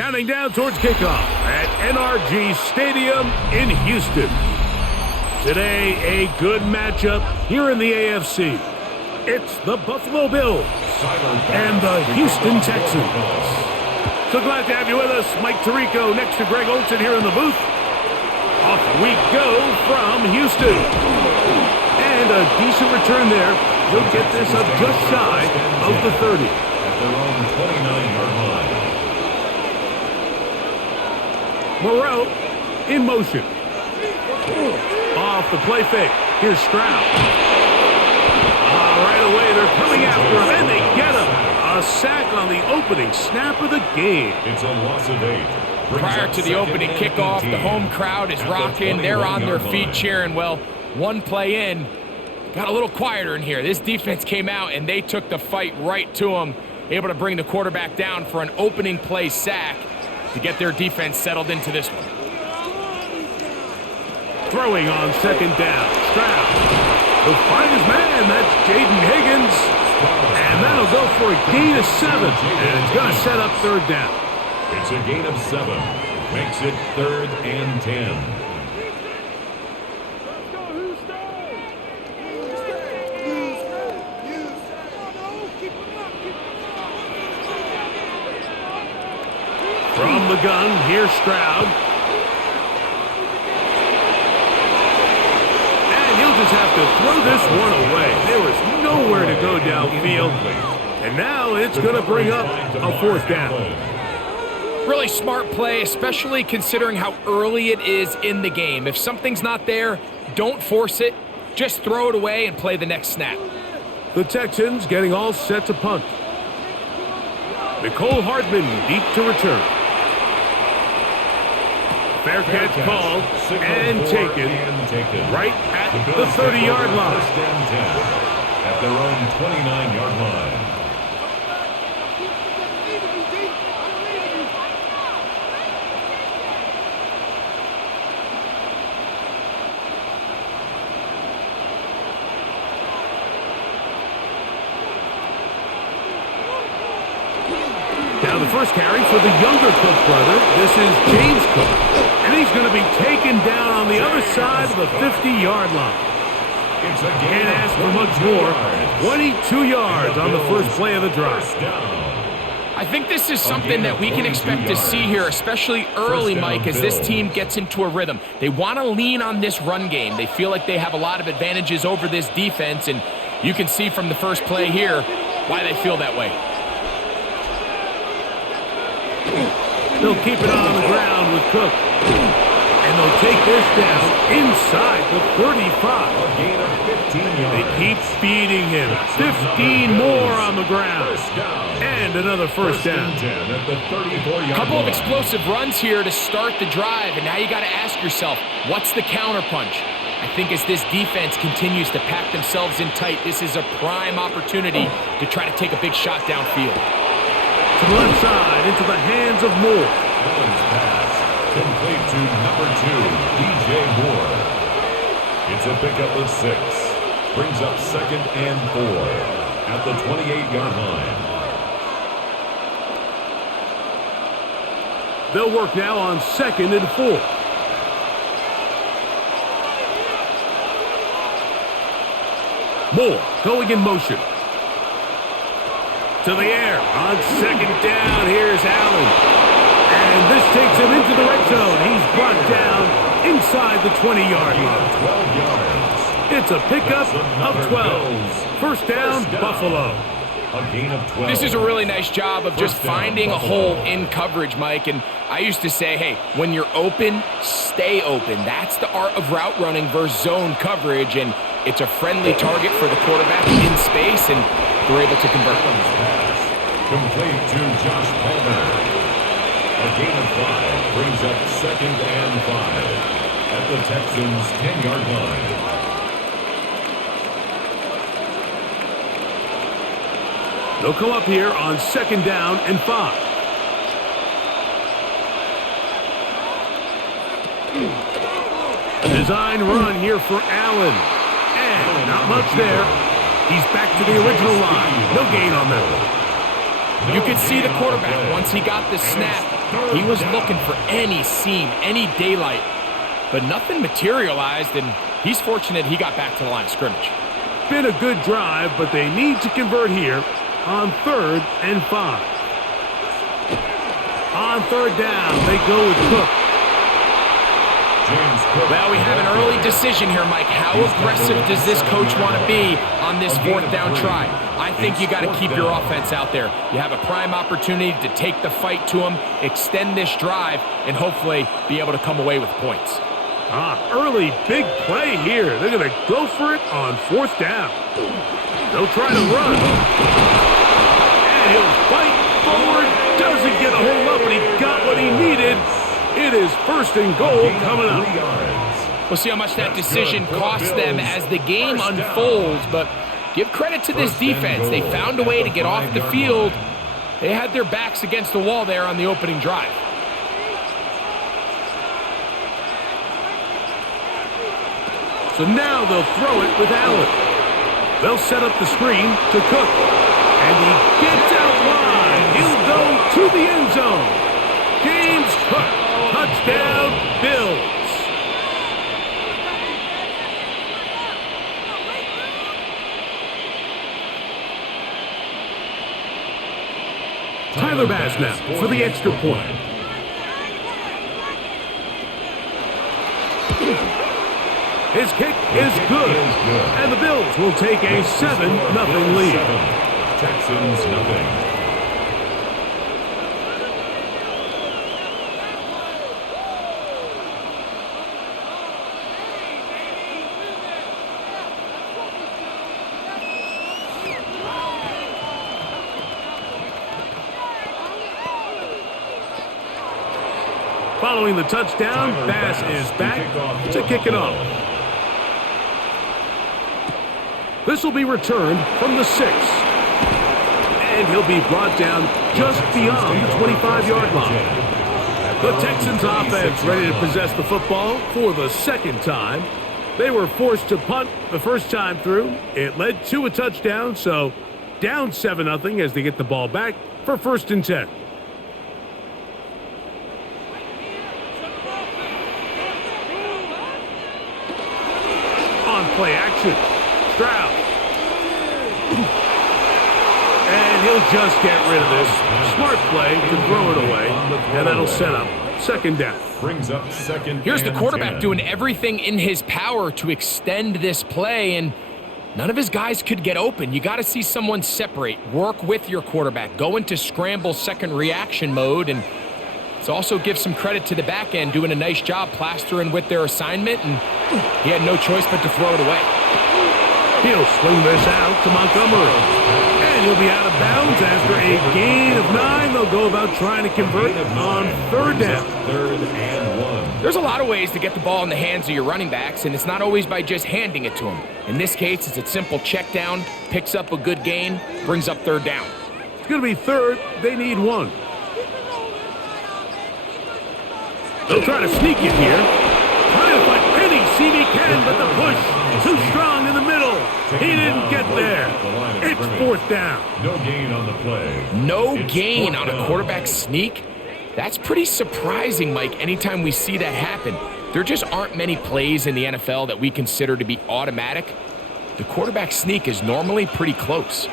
Counting down towards kickoff at NRG Stadium in Houston. Today, a good matchup here in the AFC. It's the Buffalo Bills and the Houston Texans. So glad to have you with us. Mike Tirico next to Greg Olsen here in the booth. Off we go from Houston. And a decent return there. He'll get this up just shy of the 30. At their own 29-yard line. Moreau in motion. Off the play fake. Here's Stroud. Right away, they're coming after him, and they get him. A sack on the opening snap of the game. It's a loss of 8. Prior to the opening kickoff, the home crowd is rocking. They're on their feet cheering. Well, one play in, got a little quieter in here. This defense came out, and they took the fight right to him, able to bring the quarterback down for an opening play sack to get their defense settled into this one. Throwing on second down. Stroud. He'll find his man. That's Jaden Higgins. And that'll go for a gain of 7. And it's going to set up third down. It's a gain of 7. Makes it 3rd and 10. From the gun, here's Stroud. And he'll just have to throw this one away. There was nowhere to go downfield. And now it's going to bring up a 4th down. Really smart play, especially considering how early it is in the game. If something's not there, don't force it. Just throw it away and play the next snap. The Texans getting all set to punt. Nicole Hardman deep to return. Fair catch called and taken right at the 30-yard line. At their own 29-yard line. Now the first carry for the younger Cook brother. This is James Cook. And he's going to be taken down on the other side of the 50-yard line. Can't ask for much more. 22 yards on the first play of the drive. I think this is something that we can expect to see here, especially early, Mike, as this team gets into a rhythm. They want to lean on this run game. They feel like they have a lot of advantages over this defense, and you can see from the first play here why they feel that way. They'll keep it on the ground with Cook. And they'll take this down inside the 35. A gain of 15 yards. They keep feeding him. 15 more on the ground. And another first down. At the 34-yard Couple of line. explosive runs here to start the drive, and now you got to ask yourself, what's the counterpunch? I think as this defense continues to pack themselves in tight, this is a prime opportunity to try to take a big shot downfield. To the left side, into the hands of Moore. Mullins pass, complete to number 2, DJ Moore. It's a pickup of 6. Brings up 2nd and 4 at the 28-yard line. They'll work now on 2nd and 4. Moore going in motion. To the air on 2nd down. Here's Allen. And this takes him into the red zone. He's brought down inside the 20-yard line. 12 yards. It's a pickup of 12. First down, Buffalo. A gain of 12. This is a really nice job of just finding a hole in coverage, Mike. And I used to say, hey, when you're open, stay open. That's the art of route running versus zone coverage. And it's a friendly target for the quarterback in space, and they're able to convert. Complete to Josh Palmer. A gain of 5 brings up 2nd and 5 at the Texans' 10-yard line. They'll come up here on 2nd down and 5. A design run here for Allen. And not much there. He's back to the original line. No gain on that one. You could see the quarterback, once he got the snap, He was looking for any seam, any daylight, but nothing materialized, and he's fortunate he got back to the line of scrimmage. Been a good drive, but they need to convert here on 3rd and 5. On 3rd down, they go with Cook. Well, we have an early decision here, Mike. How aggressive does this coach want to be on this 4th down try? I think you got to keep your offense out there. You have a prime opportunity to take the fight to them, extend this drive, and hopefully be able to come away with points. Early big play here. They're going to go for it on 4th down. They'll try to run. And he'll fight forward. Doesn't get a hold up, but he got what he needed. It is 1st and goal coming up. We'll see how much that decision costs them as the game unfolds, but give credit to this defense. They found a way to get off the field. They had their backs against the wall there on the opening drive. So now they'll throw it with Allen. They'll set up the screen to Cook. And he gets out wide. He'll go to the end zone. James Cook. Touchdown, Bills. Tyler Bass now for the extra point. His kick is good. And the Bills will take a 7-0 lead. Texans nothing. Following the touchdown, Bass is back to kick it off. This will be returned from the 6. And he'll be brought down just beyond the 25-yard line. The Texans offense ready to possess the football for the 2nd time. They were forced to punt the first time through. It led to a touchdown, so down 7-0 as they get the ball back for 1st and 10. Play action. Stroud. And he'll just get rid of this. Smart play to throw it away. And that'll set up 2nd down. Brings up 2nd. Here's the quarterback doing everything in his power to extend this play, and none of his guys could get open. You got to see someone separate. Work with your quarterback. Go into scramble 2nd reaction mode, and let's also give some credit to the back end doing a nice job plastering with their assignment, and he had no choice but to throw it away. He'll swing this out to Montgomery. And he'll be out of bounds after a gain of 9. They'll go about trying to convert on 3rd down. 3rd and 1. There's a lot of ways to get the ball in the hands of your running backs, and it's not always by just handing it to them. In this case, it's a simple check down, picks up a good gain, brings up 3rd down. It's going to be 3rd. They need 1. They'll try to sneak it here. Trying to find any seam he can, but the push too strong in the middle. He didn't get there. It's 4th down. No gain on the play. No gain on a quarterback sneak? That's pretty surprising, Mike, anytime we see that happen. There just aren't many plays in the NFL that we consider to be automatic. The quarterback sneak is normally pretty close.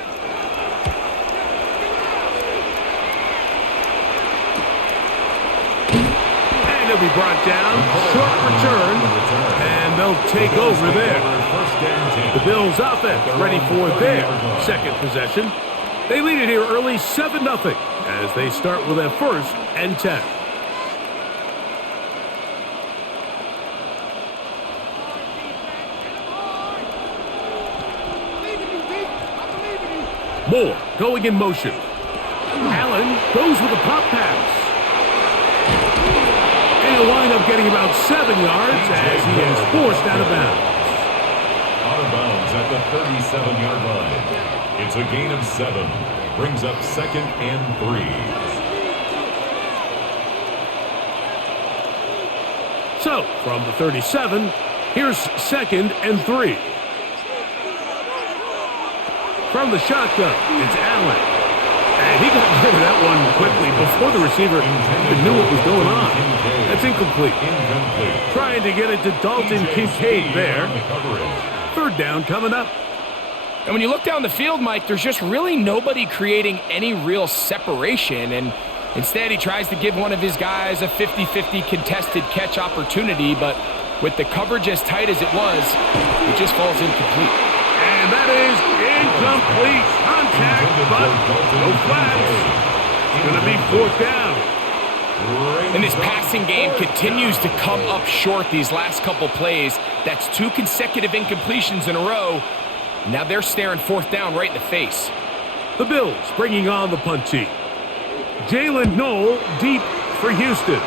He'll be brought down, short return, and they'll take over there. The Bills offense ready for their 2nd possession. They lead it here early 7-0 as they start with a 1st and 10. Moore going in motion. Allen goes with a pop pass. And he'll wind up getting about 7 yards as he is forced out of bounds. Out of bounds at the 37-yard line. It's a gain of 7. Brings up 2nd and 3. So, from the 37, here's 2nd and 3. From the shotgun, it's Allen. And he got rid of that one quickly before the receiver even knew what was going on. That's incomplete. Trying to get it to Dalton Kincaid there. Third down coming up. And when you look down the field, Mike, there's just really nobody creating any real separation. And instead, he tries to give one of his guys a 50-50 contested catch opportunity. But with the coverage as tight as it was, it just falls incomplete. And that is incomplete. Contact, but no flags. It's going to be fourth down. And this passing game continues to come up short these last couple plays. That's 2 consecutive incompletions in a row. Now they're staring fourth down right in the face. The Bills bringing on the punt team. Jalen Knoll deep for Houston.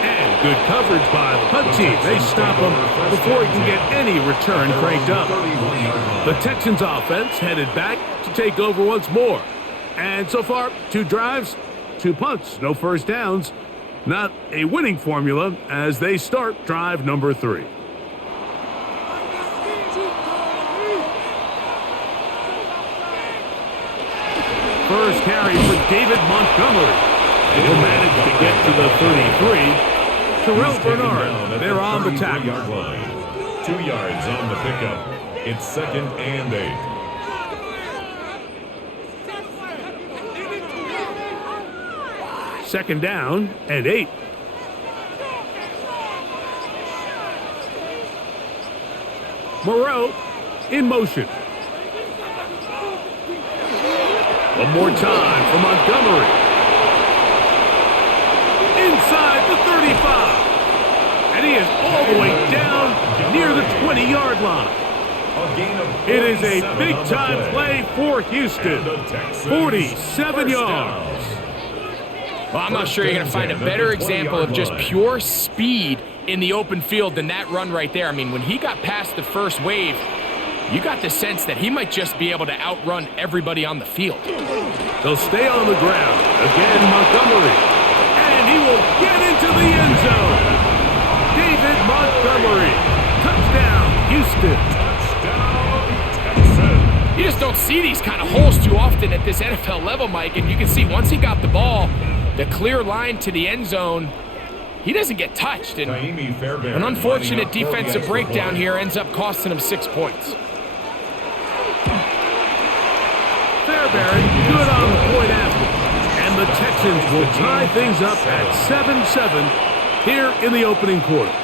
And good coverage by the punt team. They stop him before he can get any return cranked up. The Texans offense headed back to take over once more. And so far, 2 drives, 2 punts, no first downs. Not a winning formula as they start drive number 3. First carry for David Montgomery. He'll manage to get to the 33. Terrell Bernard, they're on the tackle. 2 yards on the pickup. It's 2nd and 8. Second down and 8. Moreau in motion. One more time for Montgomery. Inside the 35. And he is all the way down near the 20-yard line. It is a big-time play for Houston. 47 yards. Well, I'm not sure you're going to find a better example of just pure speed in the open field than that run right there. I mean, when he got past the first wave, you got the sense that he might just be able to outrun everybody on the field. They'll stay on the ground. Again, Montgomery. And he will get into the end zone. David Montgomery. Touchdown, Houston. You just don't see these kind of holes too often at this NFL level, Mike. And you can see once he got the ball, the clear line to the end zone, he doesn't get touched. And an unfortunate defensive breakdown here ends up costing him 6 points. Fairbairn good on the point after. And the Texans will tie things up at 7-7 here in the opening quarter.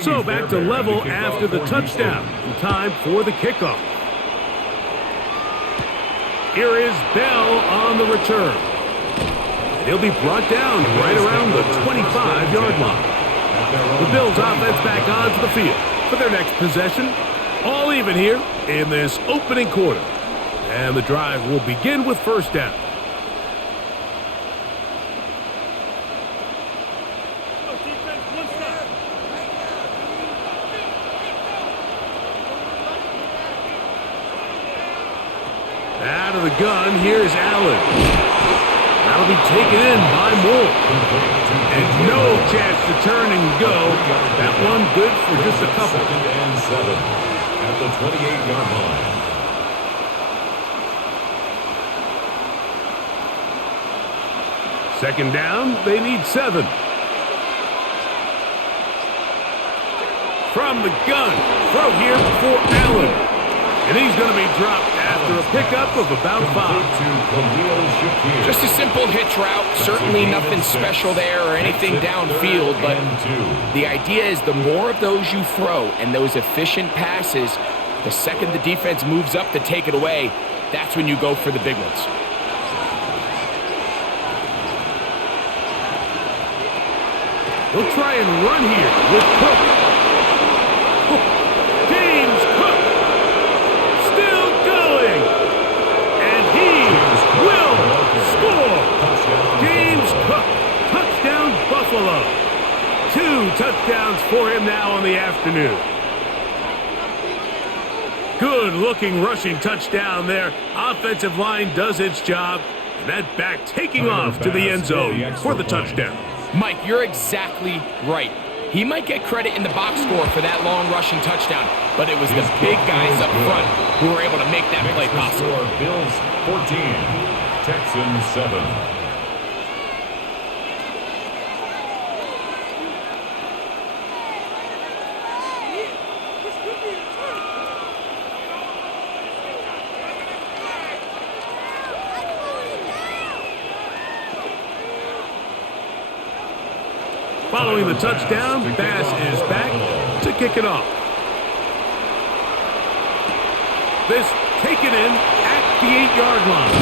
So back to level after the touchdown. Time for the kickoff. Here is Bell on the return. He'll be brought down right around the 25-yard line. The Bills offense back onto the field for their next possession. All even here in this opening quarter. And the drive will begin with first down. Out of the gun, here's Allen. That'll be taken in by Moore. And no chance to turn and go. That one good for just a couple. 2nd and 7 at the 28-yard line. Second down, they need 7. From the gun, throw here for Allen. And he's going to be dropped after a pickup of about 5. Just a simple hitch route. Certainly nothing special there or anything downfield, but the idea is the more of those you throw and those efficient passes, the second the defense moves up to take it away, that's when you go for the big ones. We'll try and run here with Cook. James Cook still going. And he will score. James Cook, touchdown Buffalo. 2 touchdowns for him now in the afternoon. Good-looking rushing touchdown there. Offensive line does its job. And that back taking off to the end zone for the touchdown. Mike, you're exactly right. He might get credit in the box score for that long rushing touchdown, but it was the big guys up front who were able to make that play possible. Bills 14, Texans 7. Following the touchdown, Bass is back to kick it off. This taken in at the 8-yard line.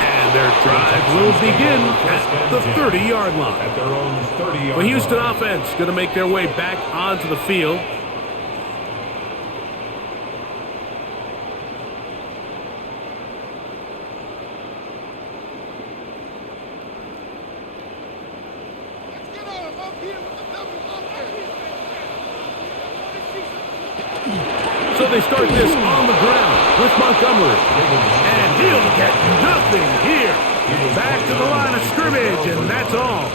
And their drive will begin at the 30-yard line. At their own 30-yard The Houston line. offense going to make their way back onto the field. So they start this on the ground with Montgomery. And he'll get nothing here. Back to the line of scrimmage, and that's all.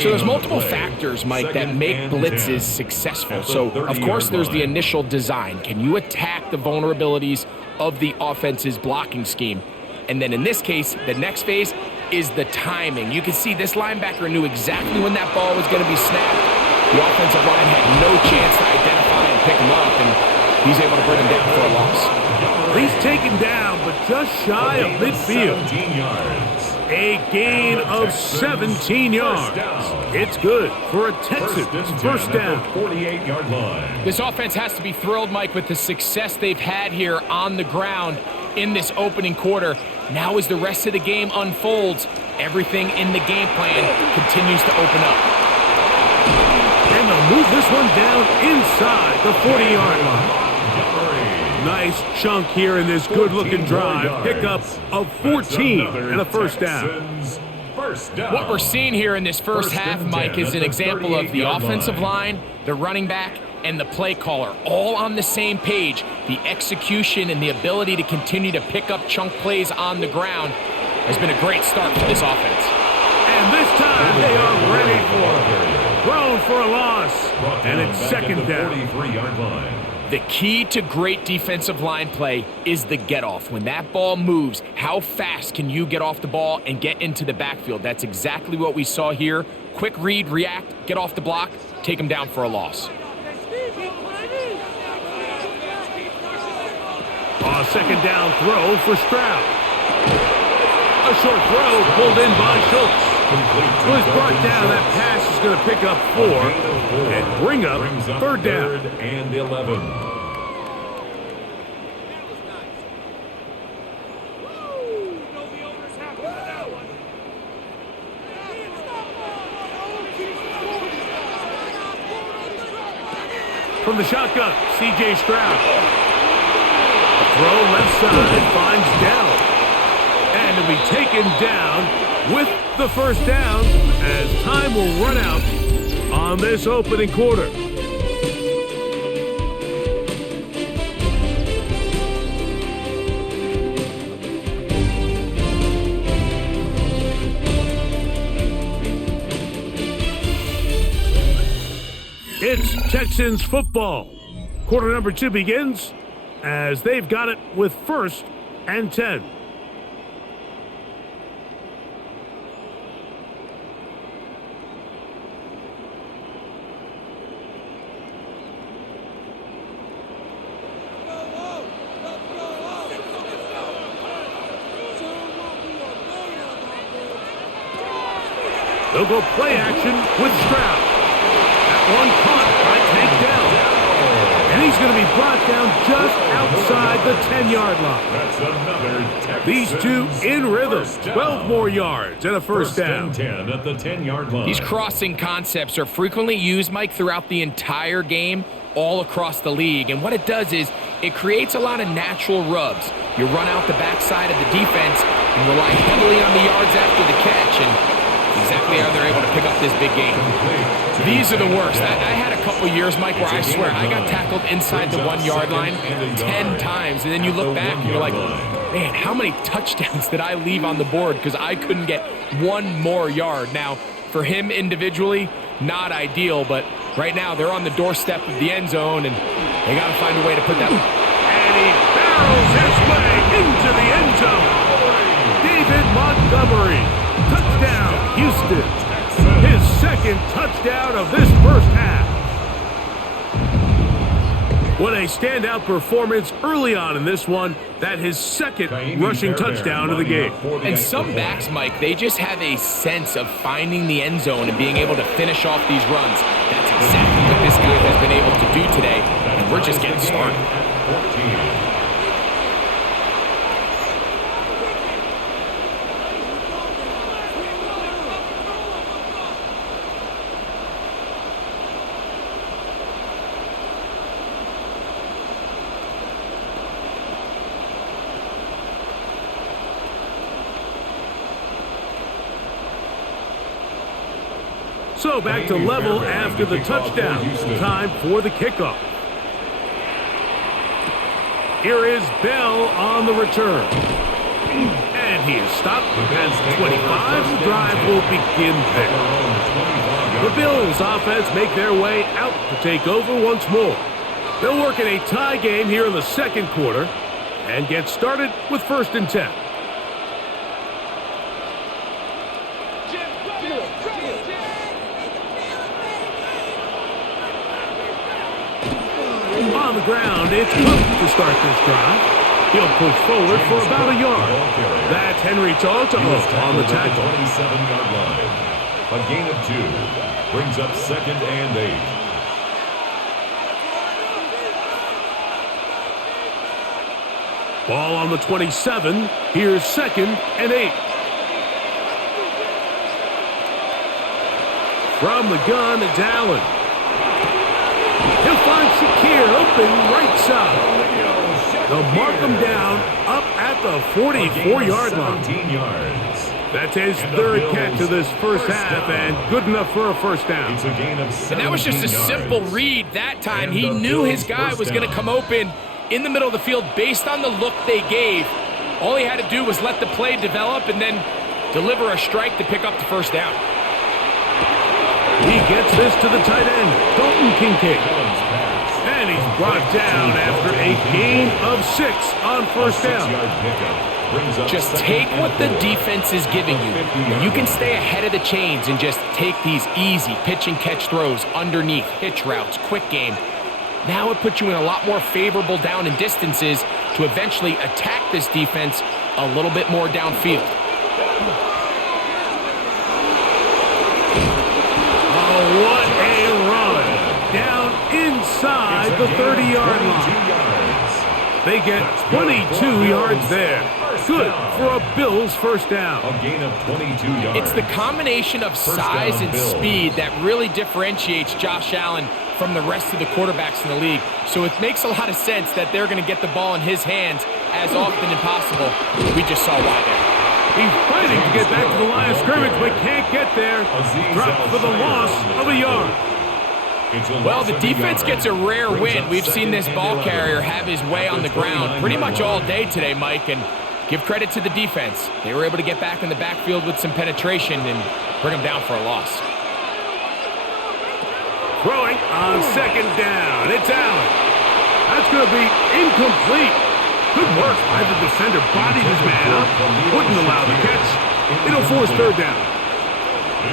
So there's multiple factors, Mike, that make blitzes successful. So, of course, there's the initial design. Can you attack the vulnerabilities of the offense's blocking scheme? And then in this case, the next phase is the timing. You can see this linebacker knew exactly when that ball was going to be snapped. The offensive line had no chance to identify and pick him up, and he's able to bring him down for a loss. He's taken down, but just shy of midfield. 17 yards. A gain of 17 yards. It's good for a Texans first down. 48-yard line. This offense has to be thrilled, Mike, with the success they've had here on the ground in this opening quarter. Now as the rest of the game unfolds, everything in the game plan continues to open up. And they'll move this one down inside the 40-yard line. Nice chunk here in this good-looking drive. Pickup of 14 and a first down. What we're seeing here in this first half, Mike, is an example of the offensive line, the running back, and the play caller all on the same page. The execution and the ability to continue to pick up chunk plays on the ground has been a great start for this offense. And this time they are ready for it. Thrown for a loss, and it's second down. 43-yard line. The key to great defensive line play is the get-off. When that ball moves, how fast can you get off the ball and get into the backfield? That's exactly what we saw here. Quick read, react, get off the block, take him down for a loss. A second down throw for Stroud. A short throw pulled in by Schultz. Who is brought down. That pass is going to pick up 4 and bring up third down. Third and 11. From the shotgun, C.J. Stroud. A throw left side finds Dell. And to be taken down with the first down as time will run out on this opening quarter. It's Texans football. Quarter number 2 begins as they've got it with 1st and 10. They'll go play action with Stroud. That one caught by Tank Dell. And he's going to be brought down just outside the 10-yard line. That's another Texans. These two in rhythm. 12 more yards and a first down. 10 at the 10-yard line. These crossing concepts are frequently used, Mike, throughout the entire game, all across the league. And what it does is it creates a lot of natural rubs. You run out the backside of the defense and rely heavily on the yards after the catch. And exactly how they're able to pick up this big game. These are the worst. I had a couple years, Mike, where I swear I got tackled inside the 1 yard line 10 times, and then you look back and you're like, man, how many touchdowns did I leave on the board because I couldn't get one more yard? Now, for him individually, not ideal, but right now they're on the doorstep of the end zone, and they got to find a way to put that. And he barrels his way into the end zone. David Montgomery, touchdown, Houston. His second touchdown of this first half. What a standout performance early on in this one. That his second rushing touchdown of the game. And some backs, Mike, they just have a sense of finding the end zone and being able to finish off these runs. That's exactly what this guy has been able to do today, and we're just getting started. So back to level after the touchdown. Time for the kickoff. Here is Bell on the return. And he is stopped at 25. The drive will begin there. The Bills offense make their way out to take over once more. They'll work in a tie game here in the second quarter and get started with 1st and 10. On the ground, it's Cook to start this drive. He'll push forward for about a yard. That's Henry Toto on the tackle. 27-yard line. A gain of 2. Brings up 2nd and 8. Ball on the 27. Here's 2nd and 8. From the gun, it's Allen. He'll find Shakir open right side. They'll mark him down up at the 44-yard line. 17 yards. That's his 3rd catch of this first half, and good enough for a first down. It's a gain of 17 and that was just a simple read that time. He knew his guy was going to come open in the middle of the field based on the look they gave. All he had to do was let the play develop and then deliver a strike to pick up the first down. He gets this to the tight end, Dalton Kincaid. And he's brought down after a gain of 6 on first down. Just take what the defense is giving you. You can stay ahead of the chains and just take these easy pitch and catch throws underneath, hitch routes, quick game. Now it puts you in a lot more favorable down and distances to eventually attack this defense a little bit more downfield. Oh, what a run. Down inside the 30-yard line. They get 22 yards there. Good for a Bills first down. A gain of 22 yards. It's the combination of size and speed that really differentiates Josh Allen from the rest of the quarterbacks in the league. So it makes a lot of sense that they're going to get the ball in his hands as often as possible. We just saw why there. He's fighting to get back to the line of scrimmage, but can't get there. Dropped for the loss of a yard. Well, the defense gets a rare win. We've seen this ball carrier have his way on the ground pretty much all day today, Mike, and give credit to the defense. They were able to get back in the backfield with some penetration and bring them down for a loss. Throwing on 2nd down. It's Allen. That's going to be incomplete. Good work by the defender. Bodied his man up. Wouldn't allow the catch. It'll force 3rd down.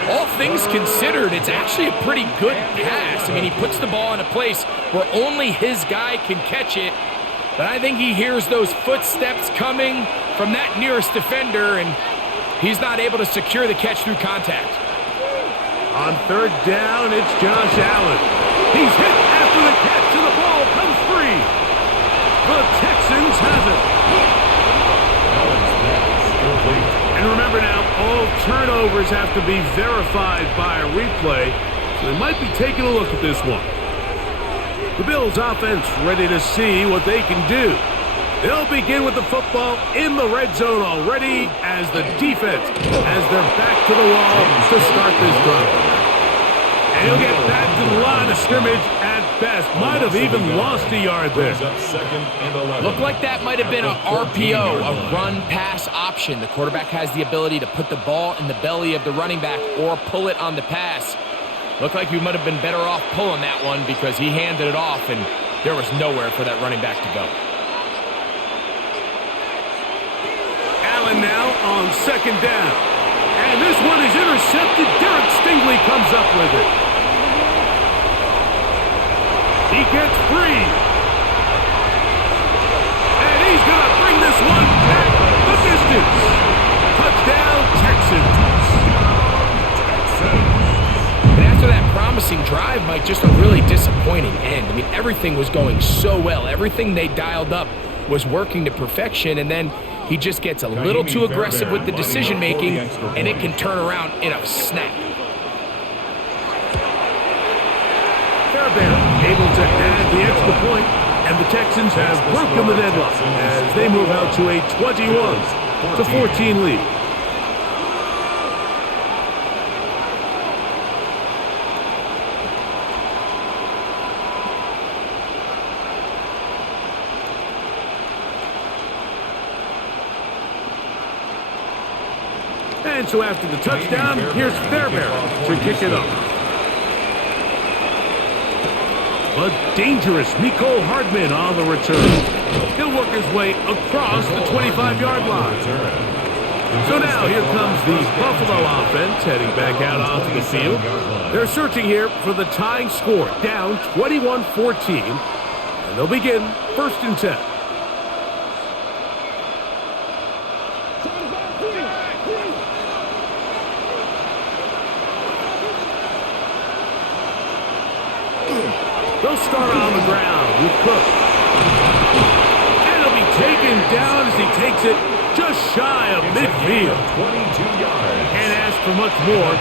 All things considered, it's actually a pretty good pass. I mean, he puts the ball in a place where only his guy can catch it. But I think he hears those footsteps coming from that nearest defender, and he's not able to secure the catch through contact. On 3rd down, it's Josh Allen. He's hit after the catch, and the ball comes free. The Texans have it. And remember now, all turnovers have to be verified by a replay, so they might be taking a look at this one. The Bills offense ready to see what they can do. They'll begin with the football in the red zone already as the defense has their back to the wall to start this drive. And he'll get back to the line of scrimmage at best. Might have even lost a yard there. Looked like that might have been an RPO, a run-pass option. The quarterback has the ability to put the ball in the belly of the running back or pull it on the pass. Looked like he might have been better off pulling that one because he handed it off, and there was nowhere for that running back to go. Allen now on second down. And this one is intercepted. Derek Stingley comes up with it. He gets free. And he's going to bring this one back the distance. Touchdown, Texans. And after that promising drive, Mike, just a really disappointing end. I mean, everything was going so well. Everything they dialed up was working to perfection, and then he just gets a little too aggressive with the decision-making, and it can turn around in a snap. Fairbairn able to add the extra point, and the Texans have broken the deadlock as they move out to a 21-14 lead. And so after the touchdown, here's Fairbairn to kick it up. A dangerous Mecole Hardman on the return. He'll work his way across the 25-yard line. So now here comes the Buffalo offense heading back out onto the field. They're searching here for the tying score, down 21-14. And they'll begin 1st and 10. They'll start on the ground with Cook. And he'll be taken down as he takes it just shy of midfield. 22 yards. Can't ask for much more.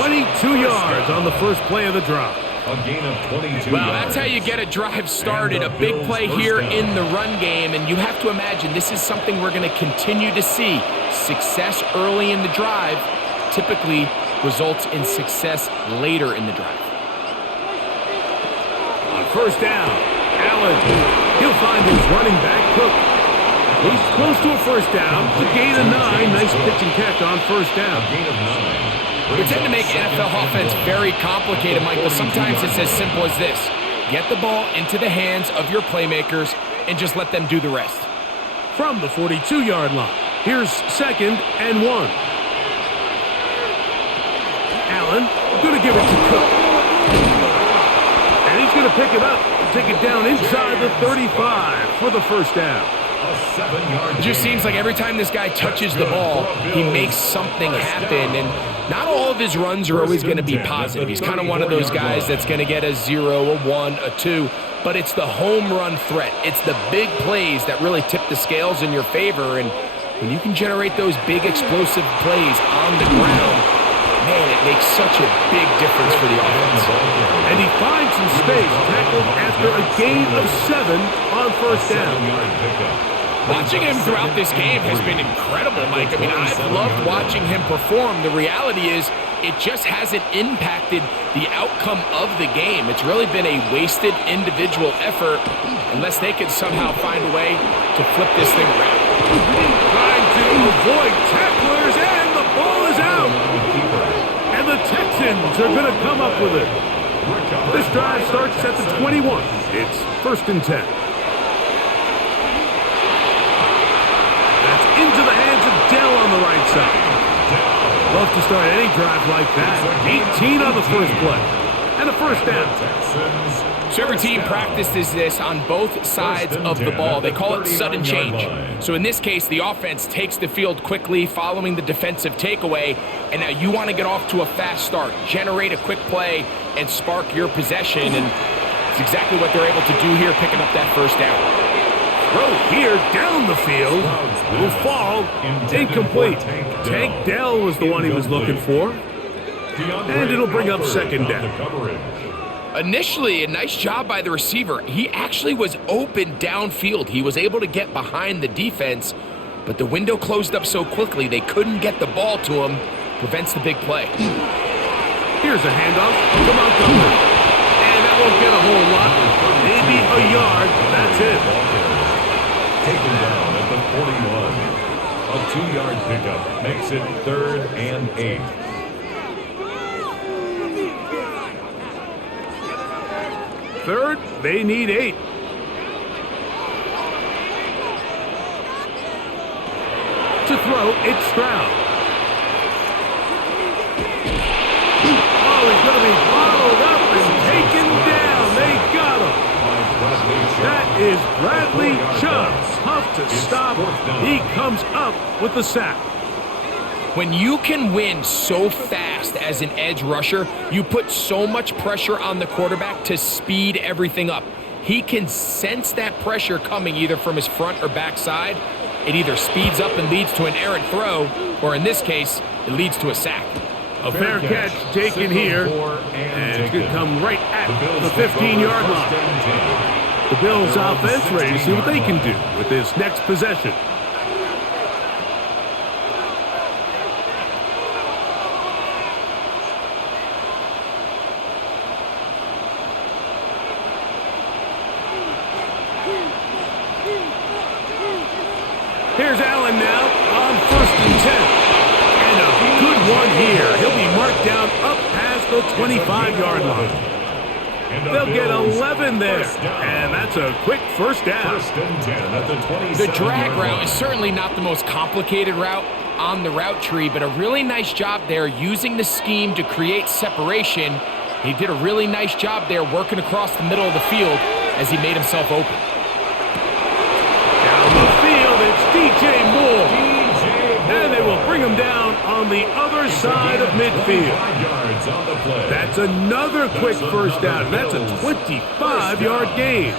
22 yards on the first play of the drive. A gain of 22 Well, yards. that's how you get a drive started. A big play here in the run game, and you have to imagine this is something we're going to continue to see. Success early in the drive typically results in success later in the drive. First down, Allen. He'll find his running back, Cook. He's close to a first down. The gain of 9. Nice pitch and catch on first down. Gain of 9. We tend to make NFL offense very complicated, Mike, but sometimes it's as simple as this. Get the ball into the hands of your playmakers and just let them do the rest. From the 42-yard line, here's 2nd and 1. Allen going to give it to Cook. And he's going to pick it up and take it down inside the 35 for the first down. It just seems like every time this guy touches the ball, he makes something happen. And not all of his runs are always going to be positive. He's kind of one of those guys that's going to get a 0, a 1, a 2. But it's the home run threat. It's the big plays that really tip the scales in your favor. And when you can generate those big explosive plays on the ground, man, it makes such a big difference for the offense. And he finds some space, tackled after a gain of 7 on first down. Watching him throughout this game has been incredible, Mike. I mean, I've loved watching him perform. The reality is it just hasn't impacted the outcome of the game. It's really been a wasted individual effort unless they can somehow find a way to flip this thing around. Trying to avoid tacklers, and the ball is out. And the Texans are going to come up with it. This drive starts at the 21. It's 1st and 10. That's into the hands of Dell on the right side. Love to start any drive like that. 18 on the first play. And a first down. So every team practices this on both sides of the ball. They call it sudden change. So in this case, the offense takes the field quickly following the defensive takeaway, and now you want to get off to a fast start, generate a quick play, and spark your possession, and it's exactly what they're able to do here, picking up that first down. Throw here down the field. Will fall. Incomplete. Tank Dell was the one he was looking for. And it'll bring up 2nd down. Initially, a nice job by the receiver. He actually was open downfield. He was able to get behind the defense, but the window closed up so quickly they couldn't get the ball to him. Prevents the big play. Here's a handoff to Montgomery. And that won't get a whole lot. Maybe a yard. That's it. Taken down at the 41. A 2-yard pickup makes it 3rd and 8. Third, they need 8. To throw, it's Stroud. Oh, he's going to be bottled up and taken down. They got him. That is Bradley Chubb. Tough to stop. He comes up with the sack. When you can win so fast as an edge rusher, you put so much pressure on the quarterback to speed everything up. He can sense that pressure coming either from his front or back side. It either speeds up and leads to an errant throw, or in this case, it leads to a sack. A fair catch taken here, and it's going to come right at the 15-yard line. The Bills offense ready to see what they can do with this next possession. Here's Allen now on 1st and 10. And a good one here. He'll be marked down up past the 25-yard line. They'll get 11 there. And that's a quick first down. 1st and 10 at the 27-yard The drag route is certainly not the most complicated route on the route tree, but a really nice job there using the scheme to create separation. He did a really nice job there working across the middle of the field as he made himself open. Down the field, it's DJ Moore. And they will bring him down on the other side of midfield. That's another quick first down. That's a 25-yard gain.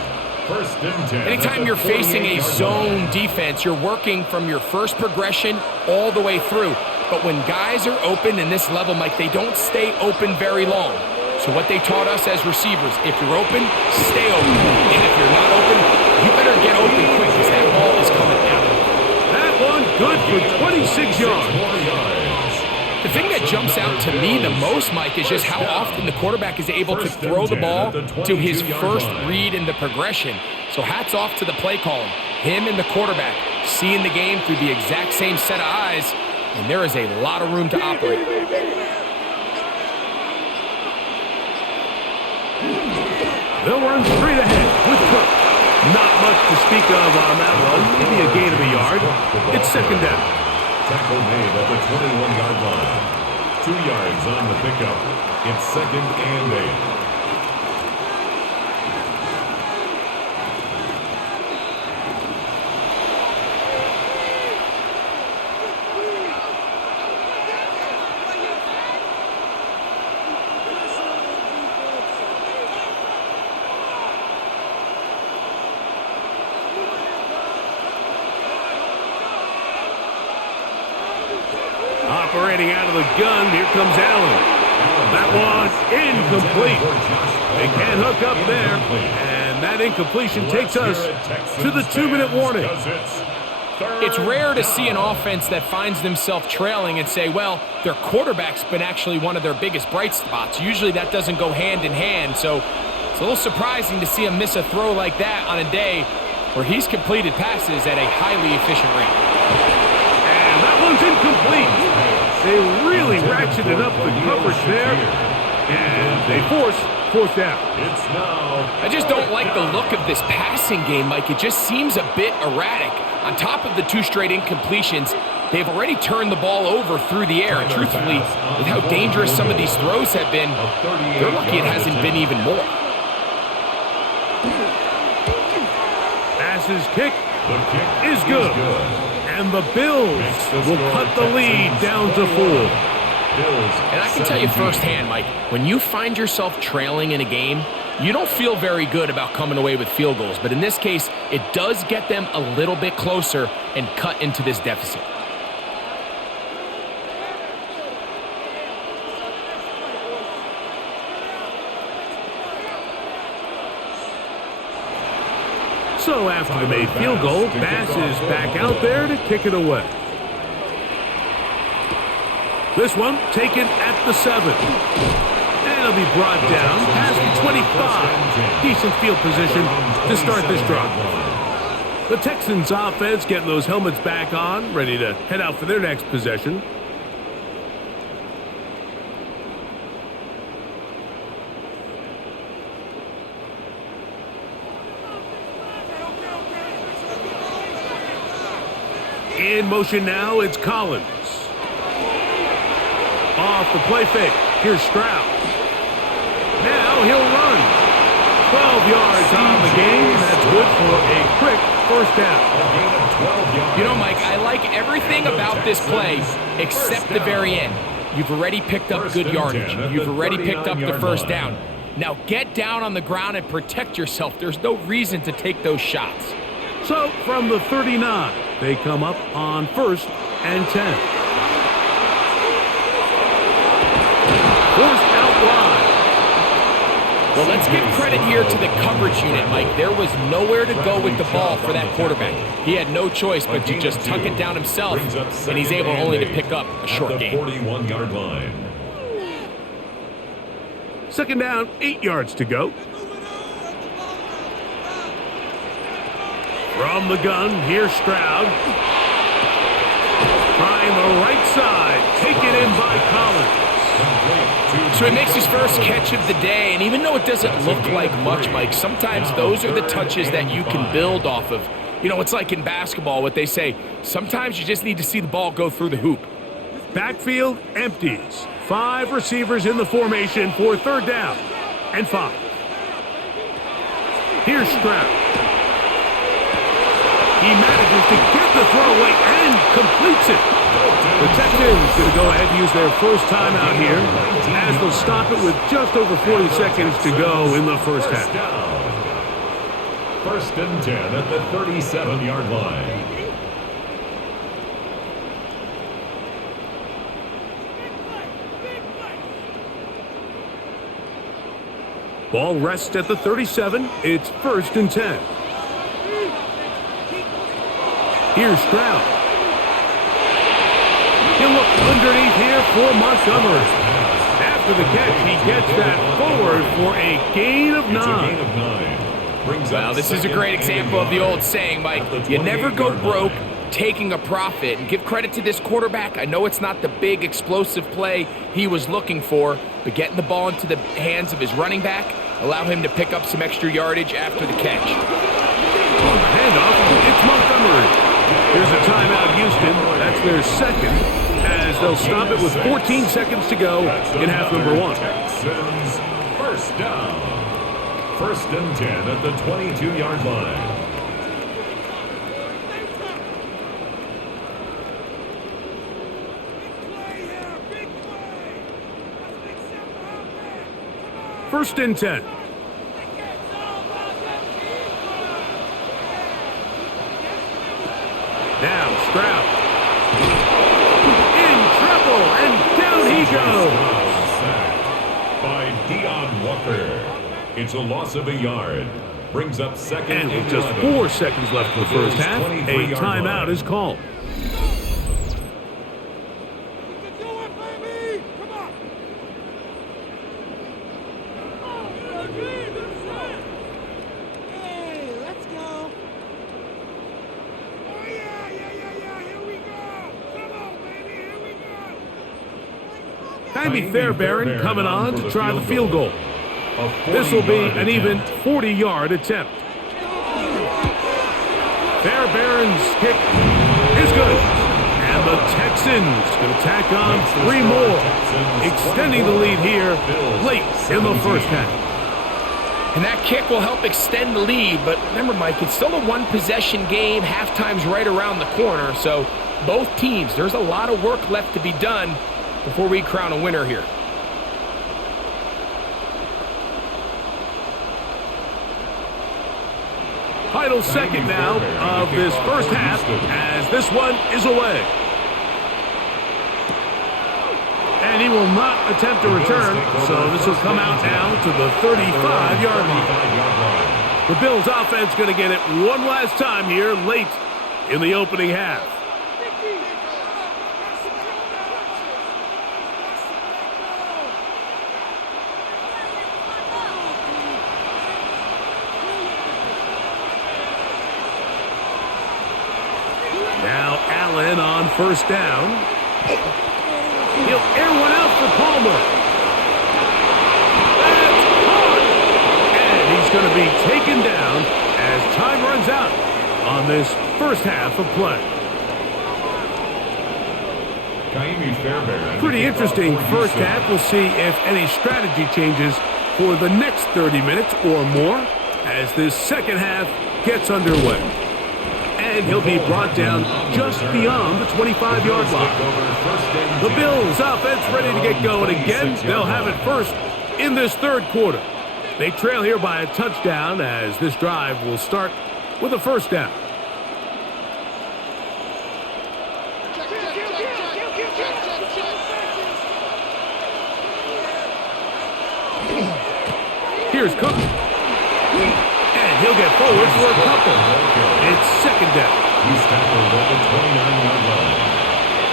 1st and 10. Anytime you're facing a zone defense, you're working from your first progression all the way through. But when guys are open in this level, Mike, they don't stay open very long. So what they taught us as receivers, if you're open, stay open. And if you're not open, you better get open quick because that ball is coming down. That one good for 26 yards. The thing that jumps out to me the most, Mike, is just how often the quarterback is able to throw the ball to his first read in the progression. So hats off to the play caller. Him and the quarterback seeing the game through the exact same set of eyes, and there is a lot of room to operate. They'll run straight ahead with Cook. Not much to speak of on that one. Maybe a gain of a yard. It's 2nd down. Tackle made at the 21-yard line. 2 yards on the pickup. It's 2nd and 8. Operating out of the gun, here comes Allen. That one incomplete. They can't hook up there, and that incompletion takes us to the 2-minute warning. It's rare to see an offense that finds themselves trailing and say, well, their quarterback's been actually one of their biggest bright spots. Usually that doesn't go hand in hand, so it's a little surprising to see him miss a throw like that on a day where he's completed passes at a highly efficient rate. And that one's incomplete. They really ratcheted up the coverage there, and they force 4th down. I just don't like the look of this passing game, Mike. It just seems a bit erratic. On top of the 2 straight incompletions, they've already turned the ball over through the air. And truthfully, with how dangerous some of these throws have been, they're lucky it hasn't been even more. Pass's kick is good. And the Bills will cut the lead down to 4. And I can tell you firsthand, Mike, when you find yourself trailing in a game, you don't feel very good about coming away with field goals. But in this case, it does get them a little bit closer and cut into this deficit. So after the made field goal, Bass is back out there to kick it away. This one taken at the 7. And it'll be brought down past the 25. Decent field position to start this drive. The Texans offense getting those helmets back on, ready to head out for their next possession. In motion now, it's Collins. Off the play fake, here's Stroud. Now he'll run. 12 yards on the game. That's good for a quick first down. You know, Mike, I like everything about this play except the very end. You've already picked up good yardage. You've already picked up the first down. Now get down on the ground and protect yourself. There's no reason to take those shots. So from the 39, they come up on 1st and 10. Forced out wide. Well, let's give credit here to the coverage unit, Mike. There was nowhere to go with the ball for that quarterback. He had no choice but to just tuck it down himself, and he's able only to pick up a short gain. 41-yard line. Second down, 8 yards to go. From the gun, here's Stroud. Trying the right side. Taken in by Collins. So he makes his first catch of the day, and even though it doesn't look like much, Mike, sometimes those are the touches that you can build off of. You know, it's like in basketball, what they say, sometimes you just need to see the ball go through the hoop. Backfield empties. 5 receivers in the formation for 3rd down and 5. Here's Stroud. He manages to get the throw away and completes it. The Texans going to go ahead and use their first timeout here as they'll stop it with just over 40 seconds to go in the first half. 1st and 10 at the 37-yard line. Ball rests at the 37. It's 1st and 10. Here's Stroud. He'll look underneath here for Montgomery. After the catch, he gets that forward for a gain of 9. It's a gain of 9. Well, this is a great example of the old saying, Mike. You never go broke taking a profit. And give credit to this quarterback. I know it's not the big explosive play he was looking for, but getting the ball into the hands of his running back, allow him to pick up some extra yardage after the catch. On the handoff, it's Montgomery. Here's a timeout, Houston. That's their second, as they'll stop it with 14 seconds to go in half number 1. Texans first down. 1st and 10 at the 22-yard line. First and 10. Now Stroud. In trouble, and down he goes. Sacked by Deion Walker. It's a loss of a yard. Brings up 2nd And with and just 11. 4 seconds left in the first half, a timeout is called. Andy Fairbairn coming on to try the field goal. This will be an even 40-yard attempt. Fairbairn's kick is good. And the Texans going to tack on 3 more, extending the lead here late in the first half. And that kick will help extend the lead, but remember, Mike, it's still a one-possession game. Halftime's right around the corner, so both teams, there's a lot of work left to be done before we crown a winner here. Final second now of this first half as this one is away. And he will not attempt to return, so this will come out now to the 35-yard line. The Bills offense going to get it one last time here late in the opening half. Now Allen on first down. He'll air one out for Palmer. That's caught. And he's going to be taken down as time runs out on this first half of play. Pretty interesting first half. We'll see if any strategy changes for the next 30 minutes or more as this second half gets underway. And he'll be brought down just beyond the 25-yard line. The Bills offense ready to get going again. They'll have it first in this third quarter. They trail here by a touchdown as this drive will start with a first down. Here's Cook. And he'll get forward for a couple. It's second down. He's tackled at the 29-yard line.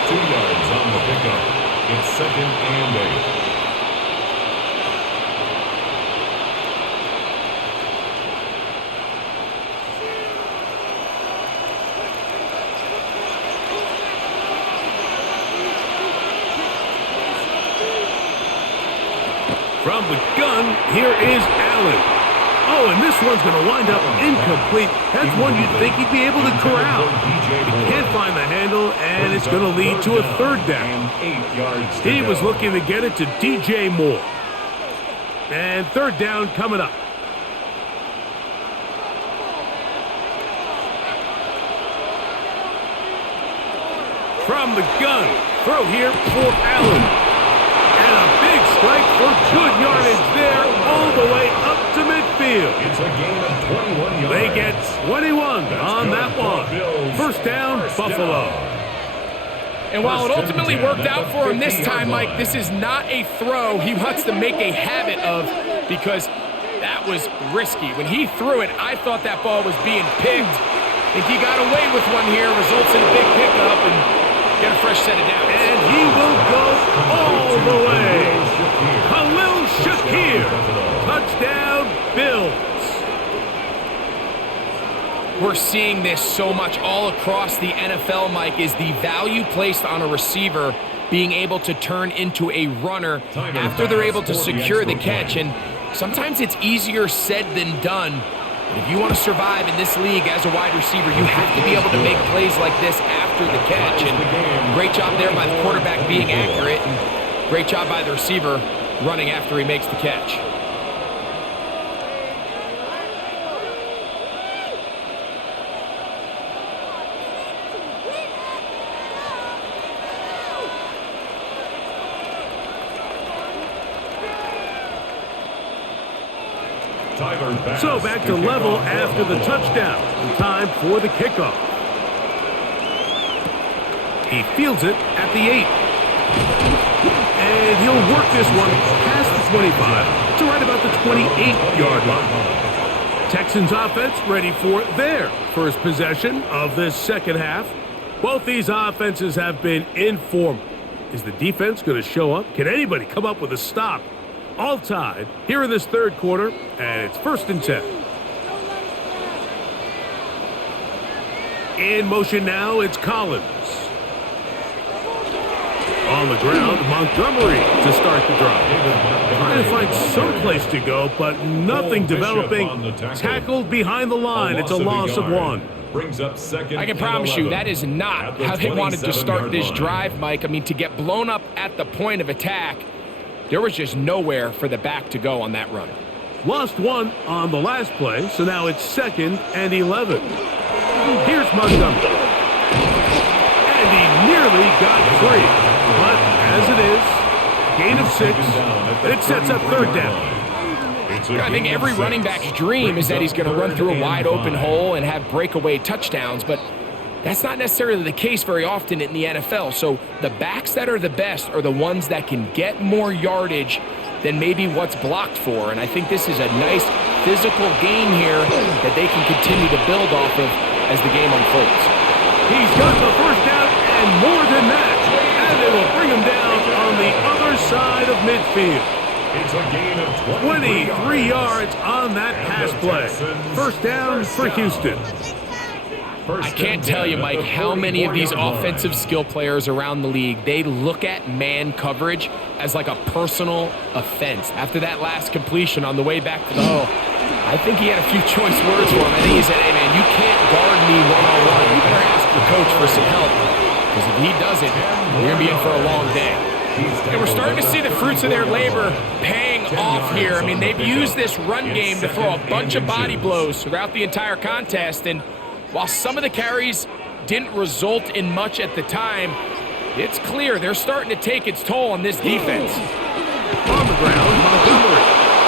2 yards on the pickup. It's second and 8. From the gun, here is Allen. Oh, and this one's going to wind up incomplete. That's one you'd think he'd be able to corral. He can't find the handle, and it's going to lead to a third down. He was looking to get it to DJ Moore. And third down coming up. From the gun, throw here for Allen. And a big strike for good yardage there all the way up to midfield. It's a gain of 21 yards. They get 21 on that one. First down, Buffalo. And while it ultimately worked out for him this time, Mike, this is not a throw he wants to make a habit of because that was risky. When he threw it, I thought that ball was being picked. I think he got away with one here, results in a big pickup and get a fresh set of downs. And he will go all the way. Khalil Shakir. Touchdown, Bills. We're seeing this so much all across the NFL, Mike, is the value placed on a receiver being able to turn into a runner after they're able to secure the catch. And sometimes it's easier said than done. But if you want to survive in this league as a wide receiver, you have to be able to make plays like this after the catch. And great job there by the quarterback being accurate. And great job by the receiver running after he makes the catch. So back to level after the touchdown. Time for the kickoff. He fields it at the 8. And he'll work this one past the 25 to right about the 28-yard line. Texans offense ready for their first possession of this second half. Both these offenses have been in form. Is the defense going to show up? Can anybody come up with a stop? All tied here in this third quarter, and it's 1st and 10. In motion now, it's Collins. On the ground, Montgomery to start the drive. Trying to find some place to go, but nothing developing. Tackled behind the line. It's a loss of 1. Brings up second. I can promise you that is not how they wanted to start this drive, Mike. I mean, to get blown up at the point of attack, there was just nowhere for the back to go on that run. Lost 1 on the last play, so now it's 2nd and 11. Here's Montgomery. And he nearly got free. But as it is, gain of 6, and it sets up third down. I think every running back's dream is that he's going to run through a wide open hole and have breakaway touchdowns, but that's not necessarily the case very often in the NFL. So the backs that are the best are the ones that can get more yardage than maybe what's blocked for. And I think this is a nice physical game here that they can continue to build off of as the game unfolds. He's got the first down and more than that. And they will bring him down on the other side of midfield. It's a gain of 23 yards on that pass play. First down for Houston. I can't tell you, Mike, how many of these offensive skill players around the league, they look at man coverage as like a personal offense. After that last completion on the way back to the huddle, I think he had a few choice words for him. I think he said, hey, man, you can't guard me one-on-one. You better ask your coach for some help, because if he doesn't, you're going to be in for a long day. And we're starting to see the fruits of their labor paying off here. I mean, they've used this run game to throw a bunch of body blows throughout the entire contest, and while some of the carries didn't result in much at the time, it's clear they're starting to take its toll on this defense. On the ground, Montgomery.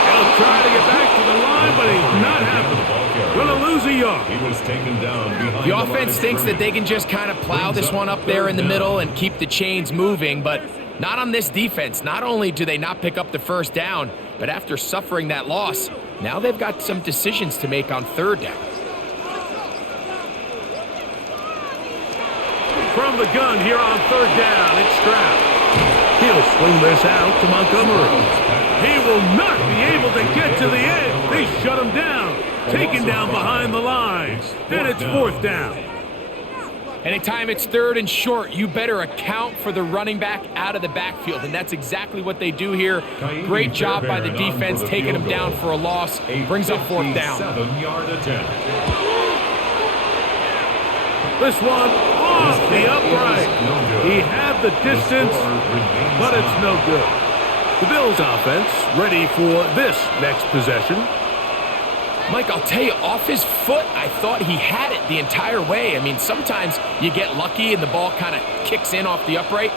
He'll try to get back to the line, but he's not happening. Going to lose a yard. He was taken down behind the offense thinks that they can just kind of plow this one up there in the middle and keep the chains moving, but not on this defense. Not only do they not pick up the first down, but after suffering that loss, now they've got some decisions to make on third down. From the gun here on third down, it's Stroud. He'll swing this out to Montgomery. He will not be able to get to the edge. They shut him down. Taken down behind the line. And it's fourth down. Anytime it's third and short, you better account for the running back out of the backfield, and that's exactly what they do here. Great job by the defense taking him down for a loss. Brings up fourth down. 7-yard attempt. This one off the upright. He had the distance, but it's no good. The Bills offense ready for this next possession. Mike, I'll tell you, off his foot, I thought he had it the entire way. I mean, sometimes you get lucky and the ball kind of kicks in off the upright,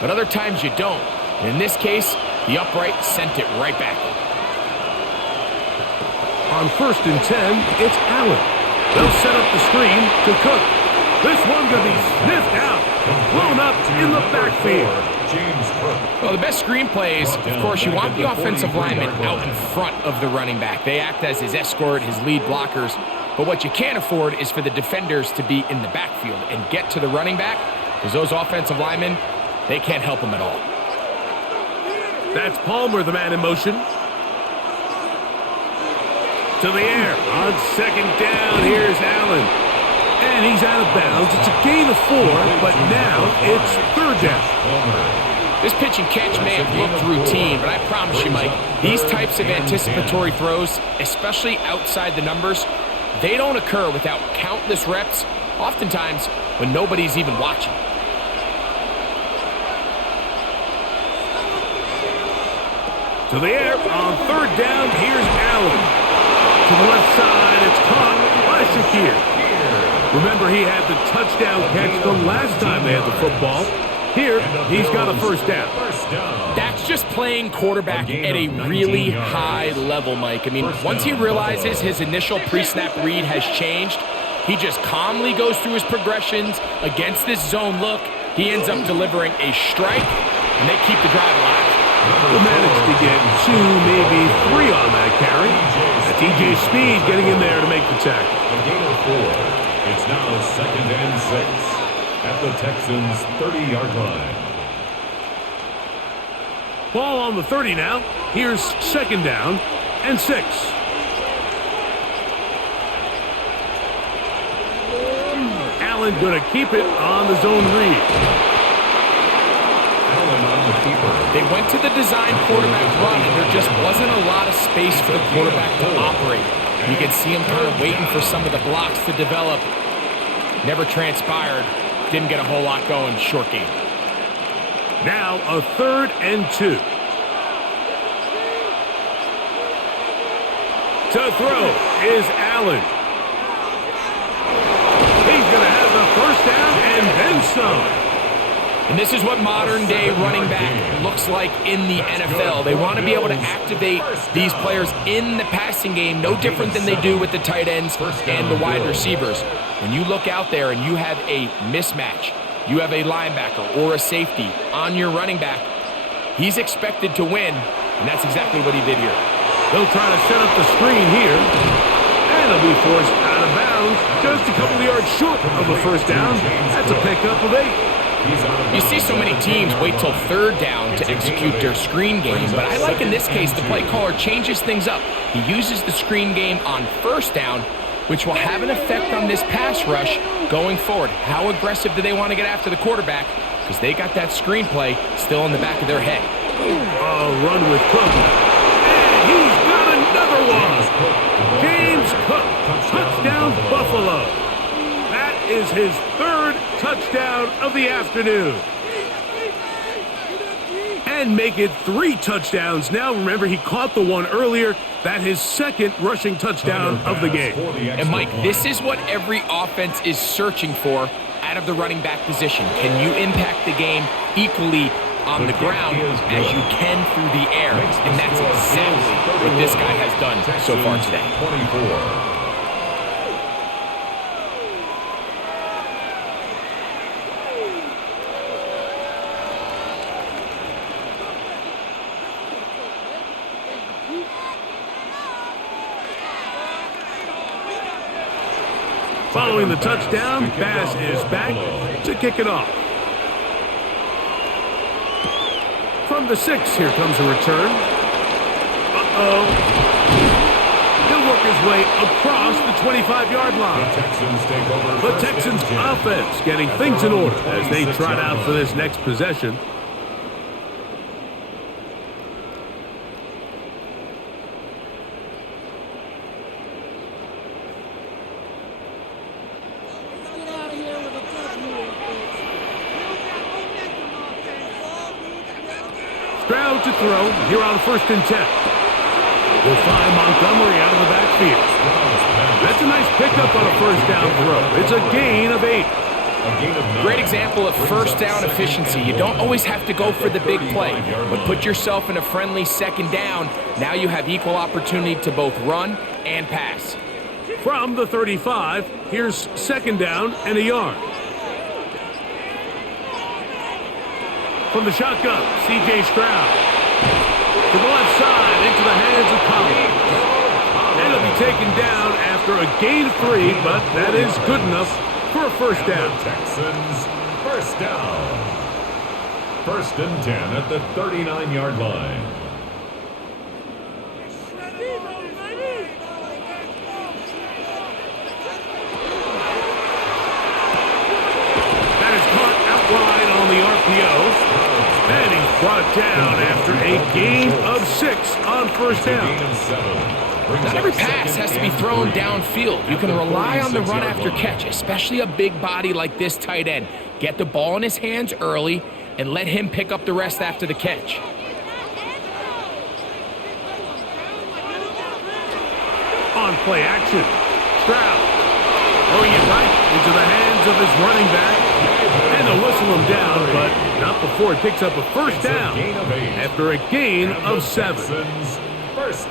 but other times you don't. And in this case, the upright sent it right back. On 1st and 10, it's Allen. They'll set up the screen to Cook. This one going to be sniffed out, blown up in the backfield. Well, the best screen plays, of course, you want the offensive lineman out in front of the running back. They act as his escort, his lead blockers. But what you can't afford is for the defenders to be in the backfield and get to the running back, because those offensive linemen, they can't help him at all. That's Palmer, the man in motion. To the air. On second down, here's Allen. And he's out of bounds. It's a gain of 4, but now it's third down. This pitch and catch may have looked routine, but I promise you, Mike, these types of anticipatory throws, especially outside the numbers, they don't occur without countless reps, oftentimes when nobody's even watching. To the air on third down, here's Allen. To the left side, it's caught by Shakir. Remember, he had the touchdown catch the last time they had the football. Here, he's got a first down. That's just playing quarterback at a really high level, Mike. I mean, once he realizes his initial pre-snap read has changed, he just calmly goes through his progressions against this zone look. He ends up delivering a strike, and they keep the drive alive. Will manage to get 2, maybe 3 on that carry. That's TJ Speed getting in there to make the tackle. A gain of 4. It's now 2nd and 6 at the Texans' 30-yard line. Ball on the 30 now. Here's 2nd down and 6. Allen going to keep it on the zone read. Allen on the keeper. They went to the design quarterback run, and there just wasn't a lot of space for the quarterback to operate. You can see him kind of waiting for some of the blocks to develop. Never transpired. Didn't get a whole lot going. Short game. Now a 3rd and 2. To throw is Allen. He's going to have the first down and then some. And this is what modern-day running back looks like in the NFL. They want to be able to activate these players in the passing game, no different than they do with the tight ends and the wide receivers. When you look out there and you have a mismatch, you have a linebacker or a safety on your running back, he's expected to win, and that's exactly what he did here. They'll try to set up the screen here. And it'll be forced out of bounds. Just a couple of yards short of a first down. That's a pickup of 8. You see so many teams wait till third down to execute their screen game, but I like in this case the play caller changes things up. He uses the screen game on first down, which will have an effect on this pass rush going forward. How aggressive do they want to get after the quarterback? Because they got that screen play still in the back of their head. A run with Cook. And he's got another one. James Cook, touchdown Buffalo. That is his third touchdown of the afternoon. And make it 3 touchdowns now. Remember, he caught the one earlier. That his second rushing touchdown of the game. And Mike, this is what every offense is searching for out of the running back position. Can you impact the game equally on the ground as you can through the air? And that's exactly what this guy has done so far today. 24. Following the touchdown, Bass is back to kick it off. From the 6, here comes a return. He'll work his way across the 25-yard line. The Texans offense getting things in order as they trot out for this next possession. Stroud to throw here on 1st and 10. We'll find Montgomery out of the backfield. That's a nice pickup on a first down throw. It's a gain of 8. Great example of first down efficiency. You don't always have to go for the big play, but put yourself in a friendly second down. Now you have equal opportunity to both run and pass. From the 35, here's 2nd down and a yard. From the shotgun, C.J. Stroud. To the left side, into the hands of Collins. And it'll be taken down after a gain of 3, but that is good enough for a first down. Texans, first down. 1st and 10 at the 39-yard line. That is caught out wide on the RPO. And he's brought down after a gain of 6 on first down. Not every pass has to be thrown downfield. You can rely on the run after catch, especially a big body like this tight end. Get the ball in his hands early and let him pick up the rest after the catch. On play action, Stroud throwing it right into the hands of his running back. And they'll whistle him down, but not before he picks up a first down after a gain of 7.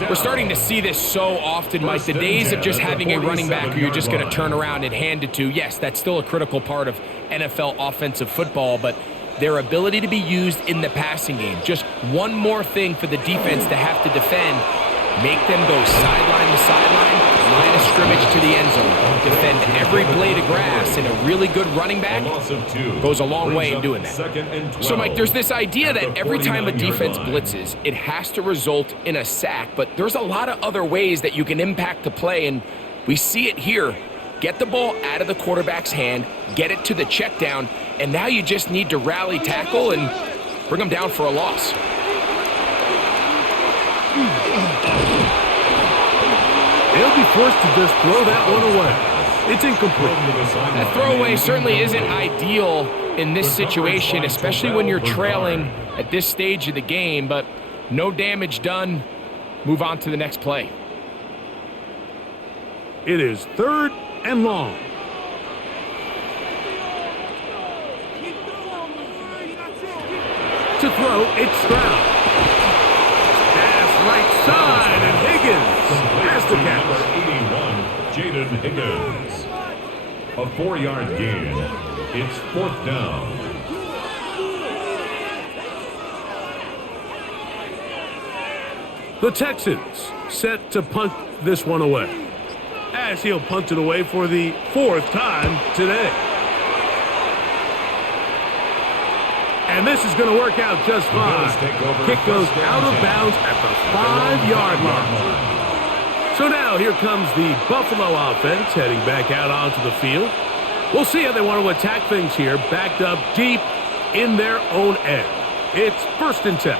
We're starting to see this so often, Mike. The days of just having a running back who you're just going to turn around and hand it to, yes, that's still a critical part of NFL offensive football, but their ability to be used in the passing game, just one more thing for the defense to have to defend, make them go sideline to sideline, line of scrimmage to the end zone, defend every blade of grass, and a really good running back goes a long way in doing that. So, Mike, there's this idea that every time a defense blitzes, it has to result in a sack, but there's a lot of other ways that you can impact the play, and we see it here. Get the ball out of the quarterback's hand, get it to the check down, and now you just need to rally tackle and bring them down for a loss. They'll be forced to just throw that one away. It's incomplete. That throwaway certainly isn't ideal in this situation, especially when you're trailing at this stage of the game, but no damage done. Move on to the next play. It is 3rd and long. To throw, it's Stroud. Pass right side, and Higgins has the catch. 81, Jaden Higgins. A 4-yard gain. It's 4th down. The Texans set to punt this one away, as he'll punt it away for the 4th time today. And this is going to work out just fine. Kick goes out of bounds at the 5-yard line. So now here comes the Buffalo offense heading back out onto the field. We'll see how they want to attack things here, backed up deep in their own end. It's 1st and 10.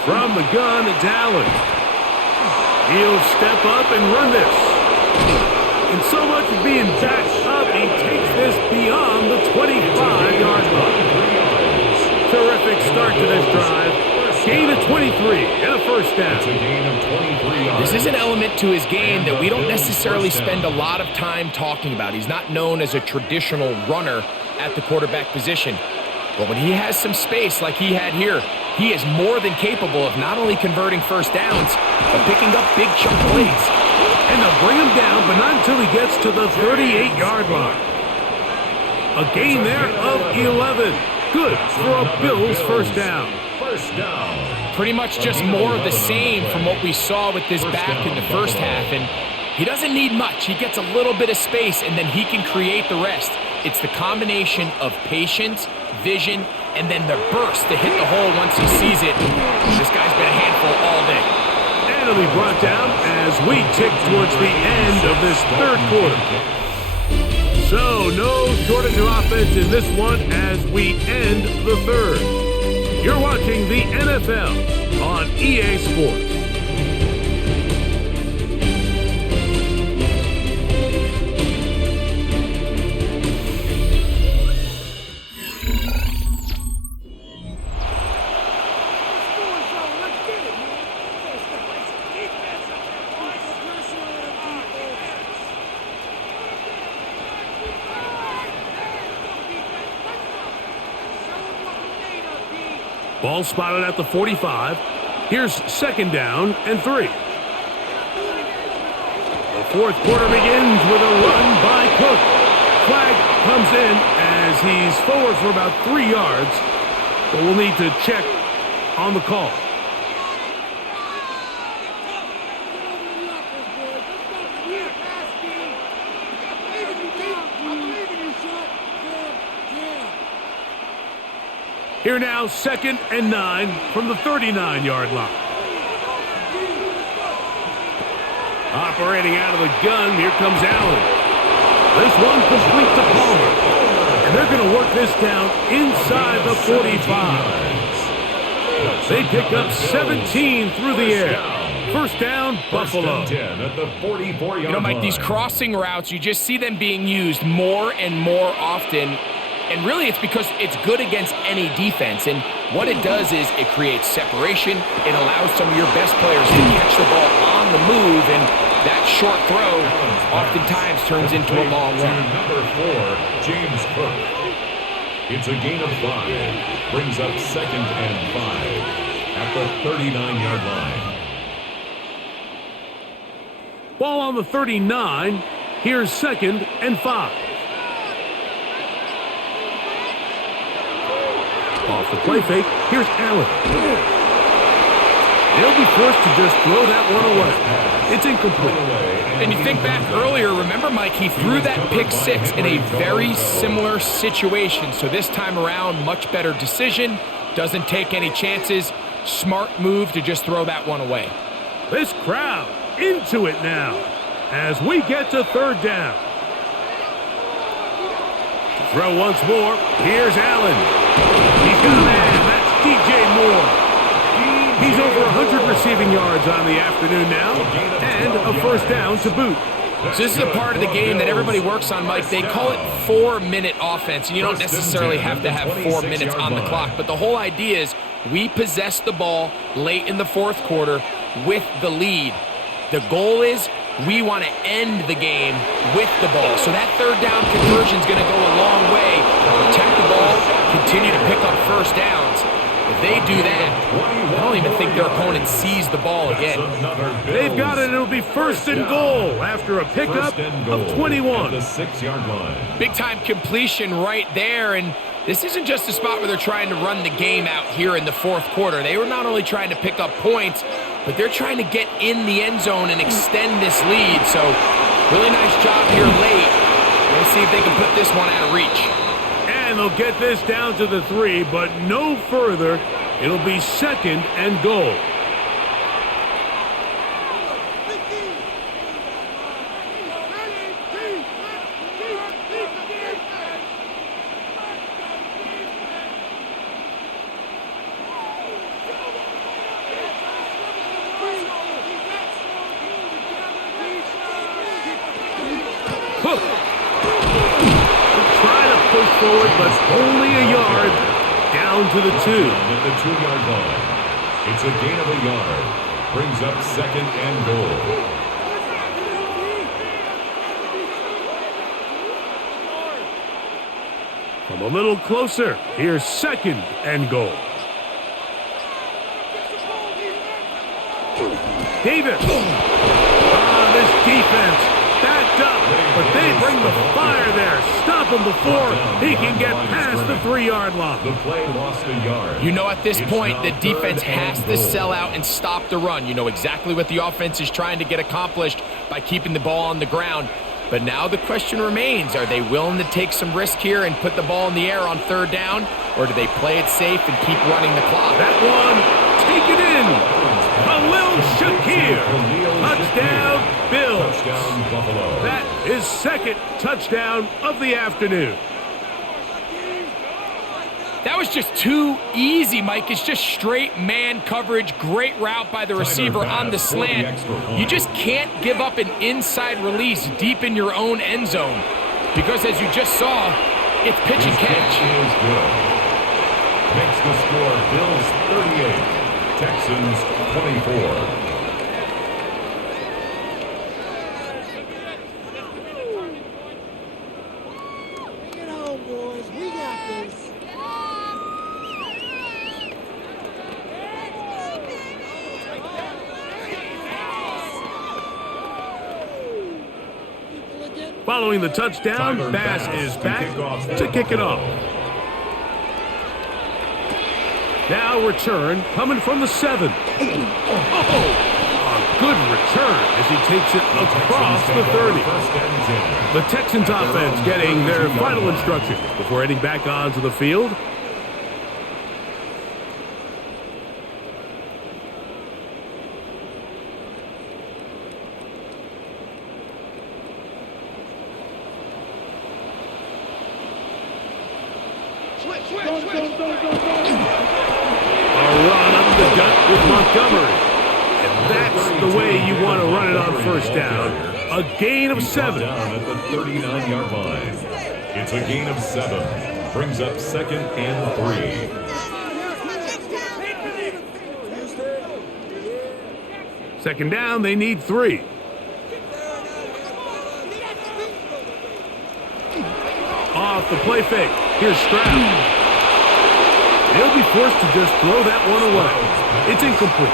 From the gun, it's Allen. He'll step up and run this. And so much is being backed up, he takes this beyond the 25-yard line. Terrific start to this drive. Gain of 23 and a 1st down. It's a gain of 23 yards. This is an element to his game that we don't necessarily spend a lot of time talking about. He's not known as a traditional runner at the quarterback position. But when he has some space like he had here, he is more than capable of not only converting 1st downs, but picking up big chunk plays. And they'll bring him down, but not until he gets to the 38-yard line. A gain there of 11. Good for a Bills 1st down. Pretty much just more of the same from what we saw with this back in the 1st half. And he doesn't need much. He gets a little bit of space, and then he can create the rest. It's the combination of patience, vision, and then the burst to hit the hole once he sees it. This guy's been a handful all day. And he'll be brought down as we tick towards the end of this 3rd quarter. So no shortage of offense in this one as we end the 3rd. You're watching the NFL on EA Sports. Ball spotted at the 45. Here's 2nd down and 3. The 4th quarter begins with a run by Cook. Flag comes in as he's forward for about 3 yards. So we'll need to check on the call. Here now, 2nd and 9 from the 39-yard line. Operating out of the gun, here comes Allen. This one complete to Palmer. And they're going to work this down inside the 45. They pick up 17 through the air. 1st down, Buffalo. At the 44-yard You know, Mike, these crossing routes, you just see them being used more and more often. And really, it's because it's good against any defense. And what it does is it creates separation. It allows some of your best players to catch the ball on the move. And that short throw oftentimes turns into a long run. Number 4, James Cook. It's a gain of 5. Brings up 2nd and 5 at the 39-yard line. Ball on the 39. Here's 2nd and 5. Off the play fake, here's Allen. They'll be forced to just throw that one away. It's incomplete. And you think back earlier, remember, Mike, he threw that pick 6 in a very similar situation. So this time around, much better decision. Doesn't take any chances. Smart move to just throw that one away. This crowd into it now as we get to 3rd down. To throw once more, here's Allen. He's got a man. That's DJ Moore. He's over 100 receiving yards on the afternoon now, and a 1st down to boot. So this is a part of the game that everybody works on, Mike. They call it 4-minute offense, and you don't necessarily have to have 4 minutes on the clock. But the whole idea is we possess the ball late in the 4th quarter with the lead. The goal is we want to end the game with the ball. So that 3rd down conversion is going to go a long way to protect the ball, continue to pick up 1st downs. If they do that, I don't even think their opponent sees the ball again. They've got it. It'll be first and goal after a pickup of 21. The 6-yard line. Big-time completion right there, and this isn't just a spot where they're trying to run the game out here in the fourth quarter. They were not only trying to pick up points, but they're trying to get in the end zone and extend this lead. So really nice job here late. Let's see if they can put this one out of reach. And they'll get this down to the 3, but no further. It'll be second and goal. Forward, but only a yard down to the 2. At the 2-yard line. It's a gain of a yard. Brings up second and goal. From a little closer, here's second and goal. Davis. This defense backed up, but they bring the fire there. Stop him before he can get past the 3-yard line. The play lost a yard. You know, at this point, the defense has to sell out and stop the run. You know exactly what the offense is trying to get accomplished by keeping the ball on the ground. But now the question remains, are they willing to take some risk here and put the ball in the air on 3rd down, or do they play it safe and keep running the clock? That one, take it in. Khalil Shakir. Touchdown, Bills. Touchdown, Buffalo. That is second touchdown of the afternoon. That was just too easy, Mike. It's just straight man coverage. Great route by the receiver on the slant. You just can't give up an inside release deep in your own end zone because, as you just saw, it's pitch and catch. Is good. Makes the score Bills 38, Texans 24. Following the touchdown, Bass is back to kick it off. Now return coming from the 7. Oh, a good return as he takes it across the 30. The Texans offense getting their final instructions before heading back onto the field. With Montgomery. And that's the way you want to run it on 1st down. A gain of 7. Down at the 39-yard line. It's a gain of 7. Brings up second and 3. Second down, they need 3. Off the play fake. Here's Stroud. They'll be forced to just throw that one away. It's incomplete.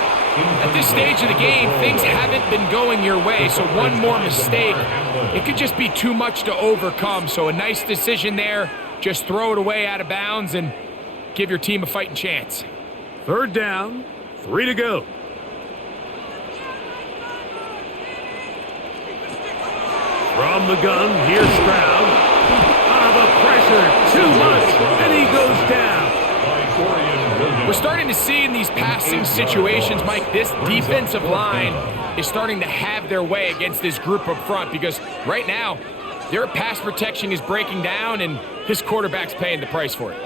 At this stage of the game, things haven't been going your way, so one more mistake, it could just be too much to overcome. So a nice decision there. Just throw it away out of bounds and give your team a fighting chance. 3rd down, 3 to go. From the gun, here's Stroud. The pressure, too much, and he goes down. We're starting to see in these passing situations, Mike, this defensive line is starting to have their way against this group up front because right now, their pass protection is breaking down and his quarterback's paying the price for it.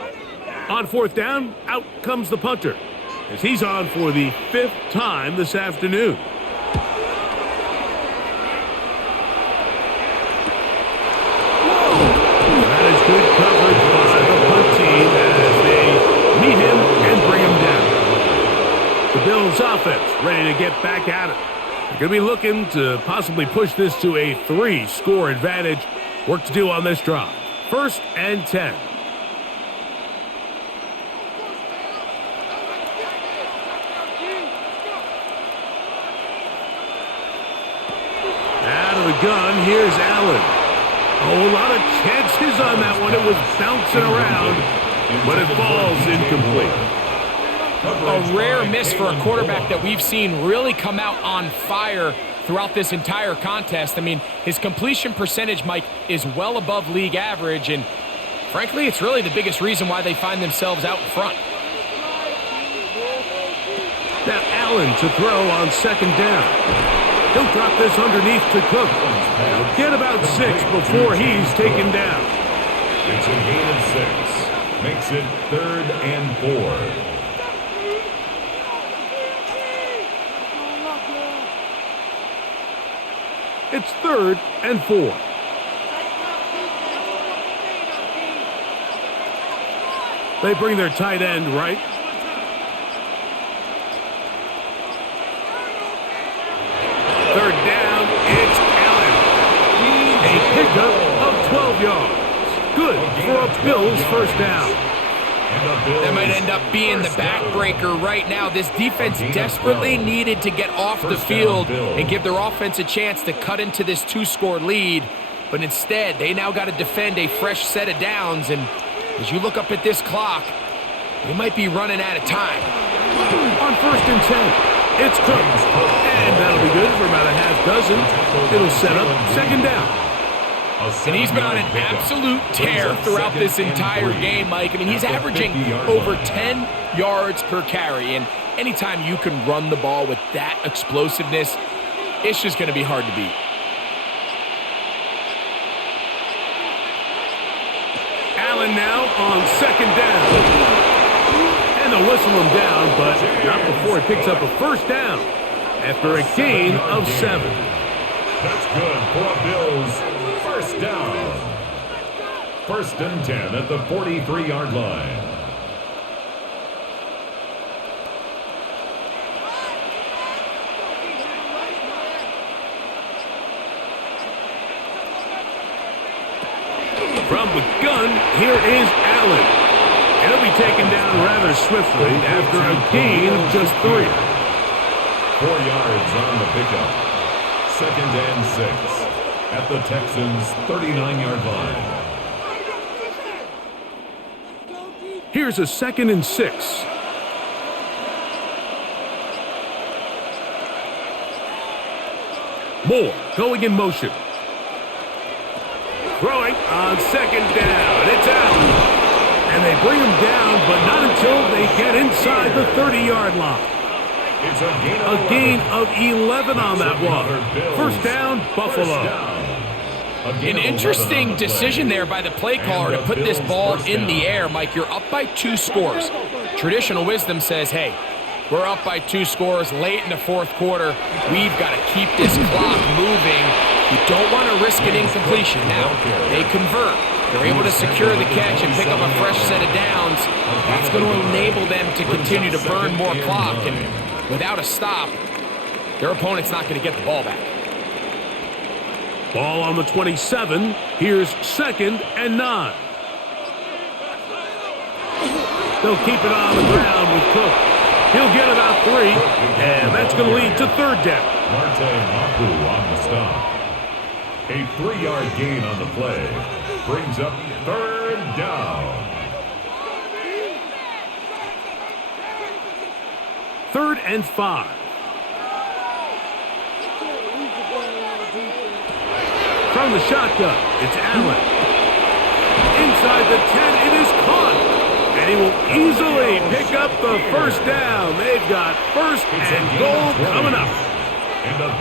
On 4th down, out comes the punter as he's on for the 5th time this afternoon. That is good coverage by the punt team as they meet him and bring him down. The Bills offense ready to get back at it. They're going to be looking to possibly push this to a 3-score advantage. Work to do on this drive. 1st and 10. the gun. Here's Allen. Oh, a lot of chances on that one. It was bouncing around, but it falls incomplete. A rare miss for a quarterback that we've seen really come out on fire throughout this entire contest. I mean, his completion percentage, Mike, is well above league average, and frankly, it's really the biggest reason why they find themselves out in front. Now Allen to throw on second down. He'll drop this underneath to Cook. He'll get about 6 before he's taken down. It's a gain of 6. Makes it 3rd and 4. It's 3rd and 4. They bring their tight end right. Third down, it's Allen. A pickup of 12 yards. Good for a Bills first down. That might end up being the backbreaker right now. This defense desperately needed to get off the field and give their offense a chance to cut into this 2-score lead. But instead, they now got to defend a fresh set of downs. And as you look up at this clock, they might be running out of time. On 1st and 10, it's Cook. And that'll be good for about a half dozen. It'll set up second down. And he's been on an absolute tear throughout this entire game, Mike. I mean, he's averaging over 10 yards per carry. And anytime you can run the ball with that explosiveness, it's just going to be hard to beat. Allen now on second down. And they'll whistle him down, but not before he picks up a first down after a gain of 7. That's good for a Bills first down. 1st and 10 at the 43-yard line. From the gun, here is Allen. And he'll be taken down rather swiftly after a gain of just 3. 4 yards on the pickup. 2nd and 6 at the Texans' 39-yard line. Here's a 2nd and 6. Moore going in motion. Throwing on second down. It's Allen. And they bring him down, but not until they get inside the 30-yard line. It's a gain of 11 on that one. First down, Buffalo. An interesting decision there by the play caller to put this ball in the air. Mike, you're up by 2 scores. Traditional wisdom says, hey, we're up by 2 scores late in the 4th quarter. We've got to keep this clock moving. You don't want to risk an incompletion. Now, they convert. They're able to secure the catch and pick up a fresh set of downs. That's going to enable them to continue to burn more clock. And without a stop, their opponent's not going to get the ball back. Ball on the 27. Here's 2nd and 9. They'll keep it on the ground with Cook. He'll get about 3, and that's going to lead to 3rd down. Marte Mapu on the stop. A 3-yard gain on the play brings up 3rd down. 3rd and 5. From the shotgun, it's Allen. Inside the 10, it is caught. And he will easily pick up the first down. They've got 1st and goal coming up.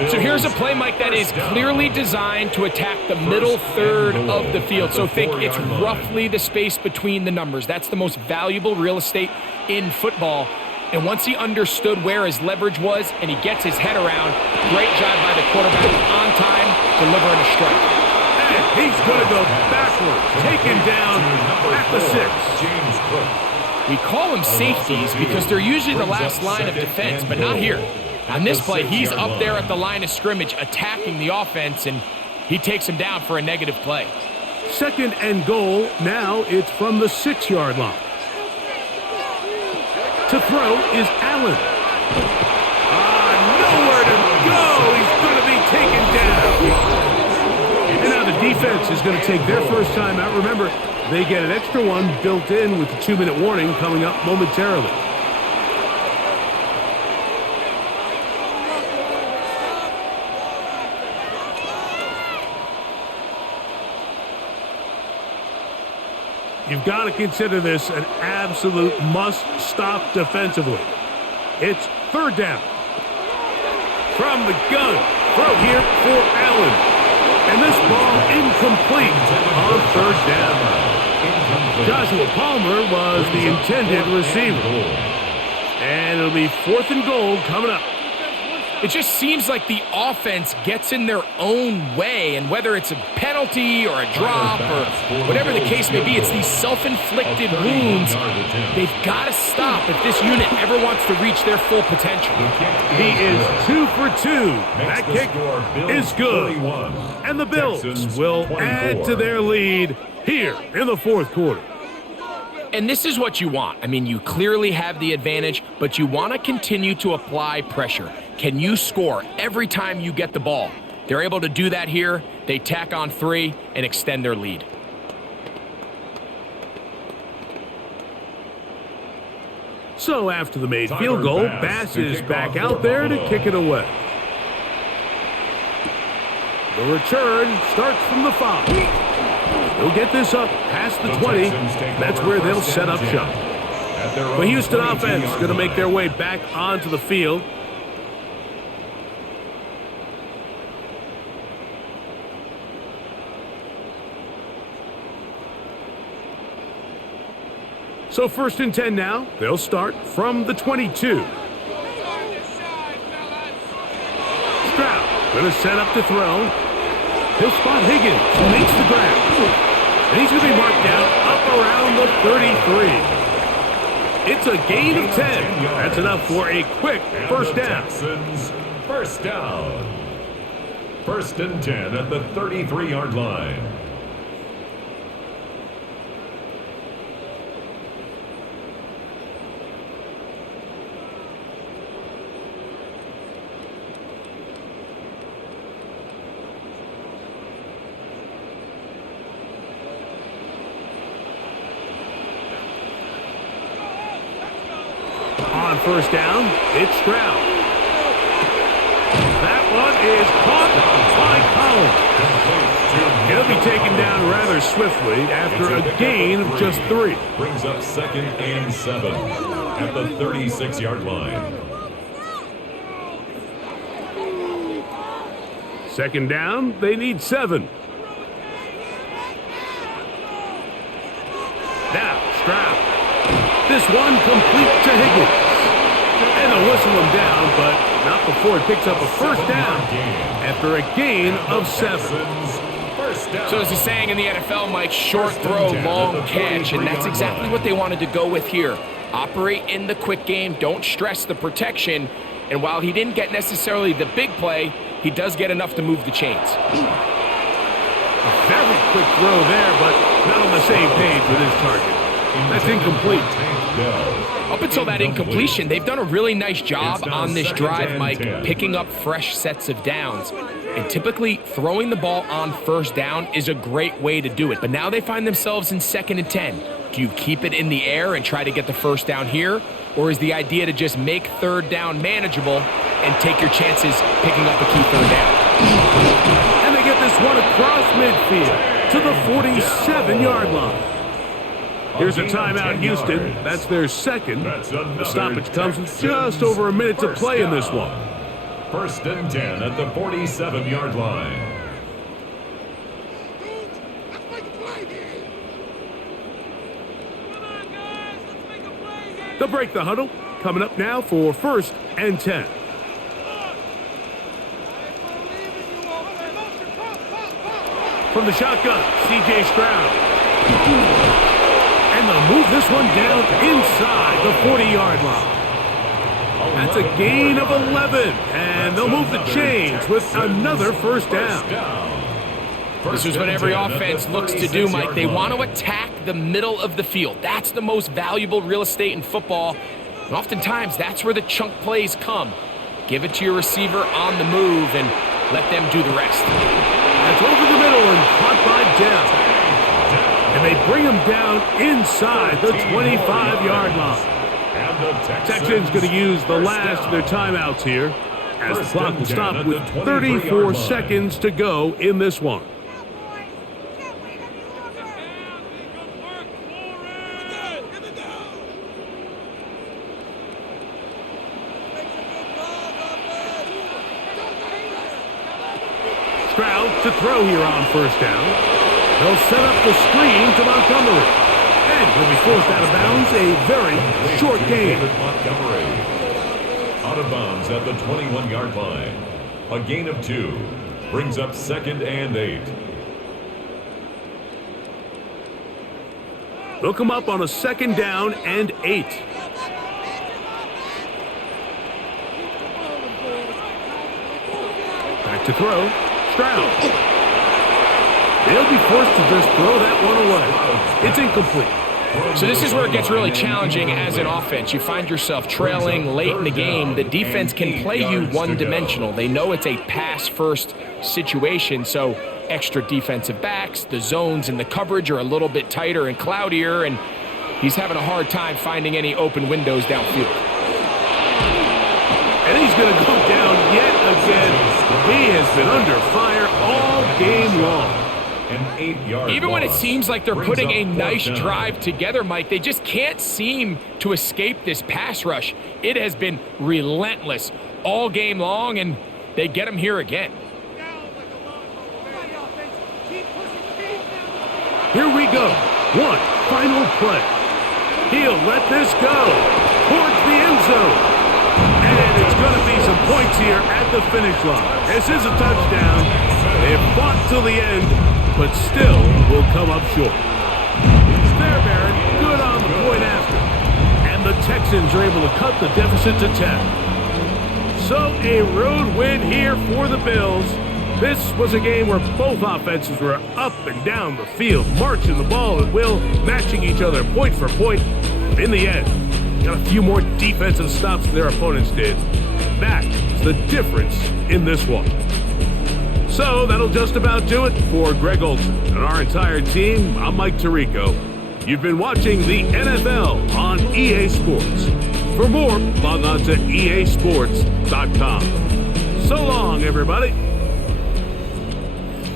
So here's a play, Mike, that is clearly designed to attack the middle third of the field. So think it's roughly the space between the numbers. That's the most valuable real estate in football. And once he understood where his leverage was and he gets his head around, great job by the quarterback on time, delivering a strike. And he's going to go backwards, taken down at the 6. We call them safeties because they're usually the last line of defense, but not here. On this play, he's up there at the line of scrimmage attacking the offense, and he takes him down for a negative play. 2nd and goal. Now it's from the 6-yard line. To throw is Allen. Nowhere to go. He's going to be taken down. defense is going to take their first time out. Remember, they get an extra one built in with the 2-minute warning coming up momentarily. You've got to consider this an absolute must-stop defensively. It's third down. From the gun, throw here for Allen. And this ball incomplete on third down. Joshua Palmer was the intended receiver. And it'll be 4th and goal coming up. It just seems like the offense gets in their own way, and whether it's a penalty or a drop or whatever the case may be, it's these self-inflicted wounds. They've got to stop if this unit ever wants to reach their full potential. He is 2 for 2. That kick is good. And the Bills will add to their lead here in the 4th quarter. And this is what you want. I mean, you clearly have the advantage, but you want to continue to apply pressure. Can you score every time you get the ball? They're able to do that here. They tack on 3 and extend their lead. So after the made field goal, Bass is back out there to kick it away. The return starts from the 5. They'll get this up past the 20. That's where they'll set up shop. The Houston offense going to make their way back onto the field. So 1st and 10 now. They'll start from the 22. Stroud going to set up to throw. He'll spot Higgins, who makes the grab. And he's going to be marked down up around the 33. It's a gain of 10. That's enough for a quick first down. Texans first down. 1st and 10 at the 33-yard line. On first down, it's Stroud. That one is caught by Collins. He'll be taken down rather swiftly after a gain of just 3. Brings up 2nd and 7 at the 36-yard line. 2nd down, they need 7. Now, Stroud. This one complete to Higgins. And they'll whistle him down, but not before he picks up a first down after a gain of 7. So as he's saying in the NFL, Mike, short throw, long catch, and that's exactly what they wanted to go with here. Operate in the quick game, don't stress the protection, and while he didn't get necessarily the big play, he does get enough to move the chains. A very quick throw there, but not on the same page with his target. That's incomplete. Up until that incompletion, they've done a really nice job on this drive, Mike, picking up fresh sets of downs. And typically, throwing the ball on first down is a great way to do it. But now they find themselves in 2nd and 10. Do you keep it in the air and try to get the first down here? Or is the idea to just make third down manageable and take your chances picking up a key third down? And they get this one across midfield to the 47-yard line. Here's a timeout, Houston. That's their 2nd. The stoppage comes with just over a minute to play in this one. 1st and 10 at the 47-yard line. They'll break the huddle. Coming up now for 1st and 10. From the shotgun, C.J. Stroud. And they'll move this one down inside the 40-yard line. That's a gain of 11. And they'll move the chains with another first down. This is what every offense looks to do, Mike. They want to attack the middle of the field. That's the most valuable real estate in football. And oftentimes, that's where the chunk plays come. Give it to your receiver on the move and let them do the rest. That's over the middle and caught by Dell. And they bring him down inside the 25-yard line. Texans going to use the last of their timeouts here, as the clock will stop with 34 seconds to go in this one. Stroud to throw here on first down. They'll set up the screen to Montgomery. And he'll be forced out of bounds, a very short gain. Montgomery out of bounds at the 21-yard line. A gain of 2 brings up 2nd and 8. They'll come up on a 2nd down and 8. Back to throw. Stroud. They'll be forced to just throw that one away. It's incomplete. So this is where it gets really challenging as an offense. You find yourself trailing late in the game. The defense can play you one-dimensional. They know it's a pass-first situation, so extra defensive backs, the zones and the coverage are a little bit tighter and cloudier, and he's having a hard time finding any open windows downfield. And he's going to go down yet again. He has been under fire all game long. Even when it seems like they're putting a nice drive together, Mike, they just can't seem to escape this pass rush. It has been relentless all game long, and they get him here again. Here we go. One final play. He'll let this go towards the end zone. And it's going to be some points here at the finish line. This is a touchdown. They've fought till the end, but still will come up short. There, Barrett, good on the point after. And the Texans are able to cut the deficit to 10. So a road win here for the Bills. This was a game where both offenses were up and down the field, marching the ball at will, matching each other point for point. In the end, got a few more defensive stops than their opponents did. That is the difference in this one. So that'll just about do it for Greg Olson and our entire team. I'm Mike Tirico. You've been watching the NFL on EA Sports. For more, log on to easports.com. So long, everybody.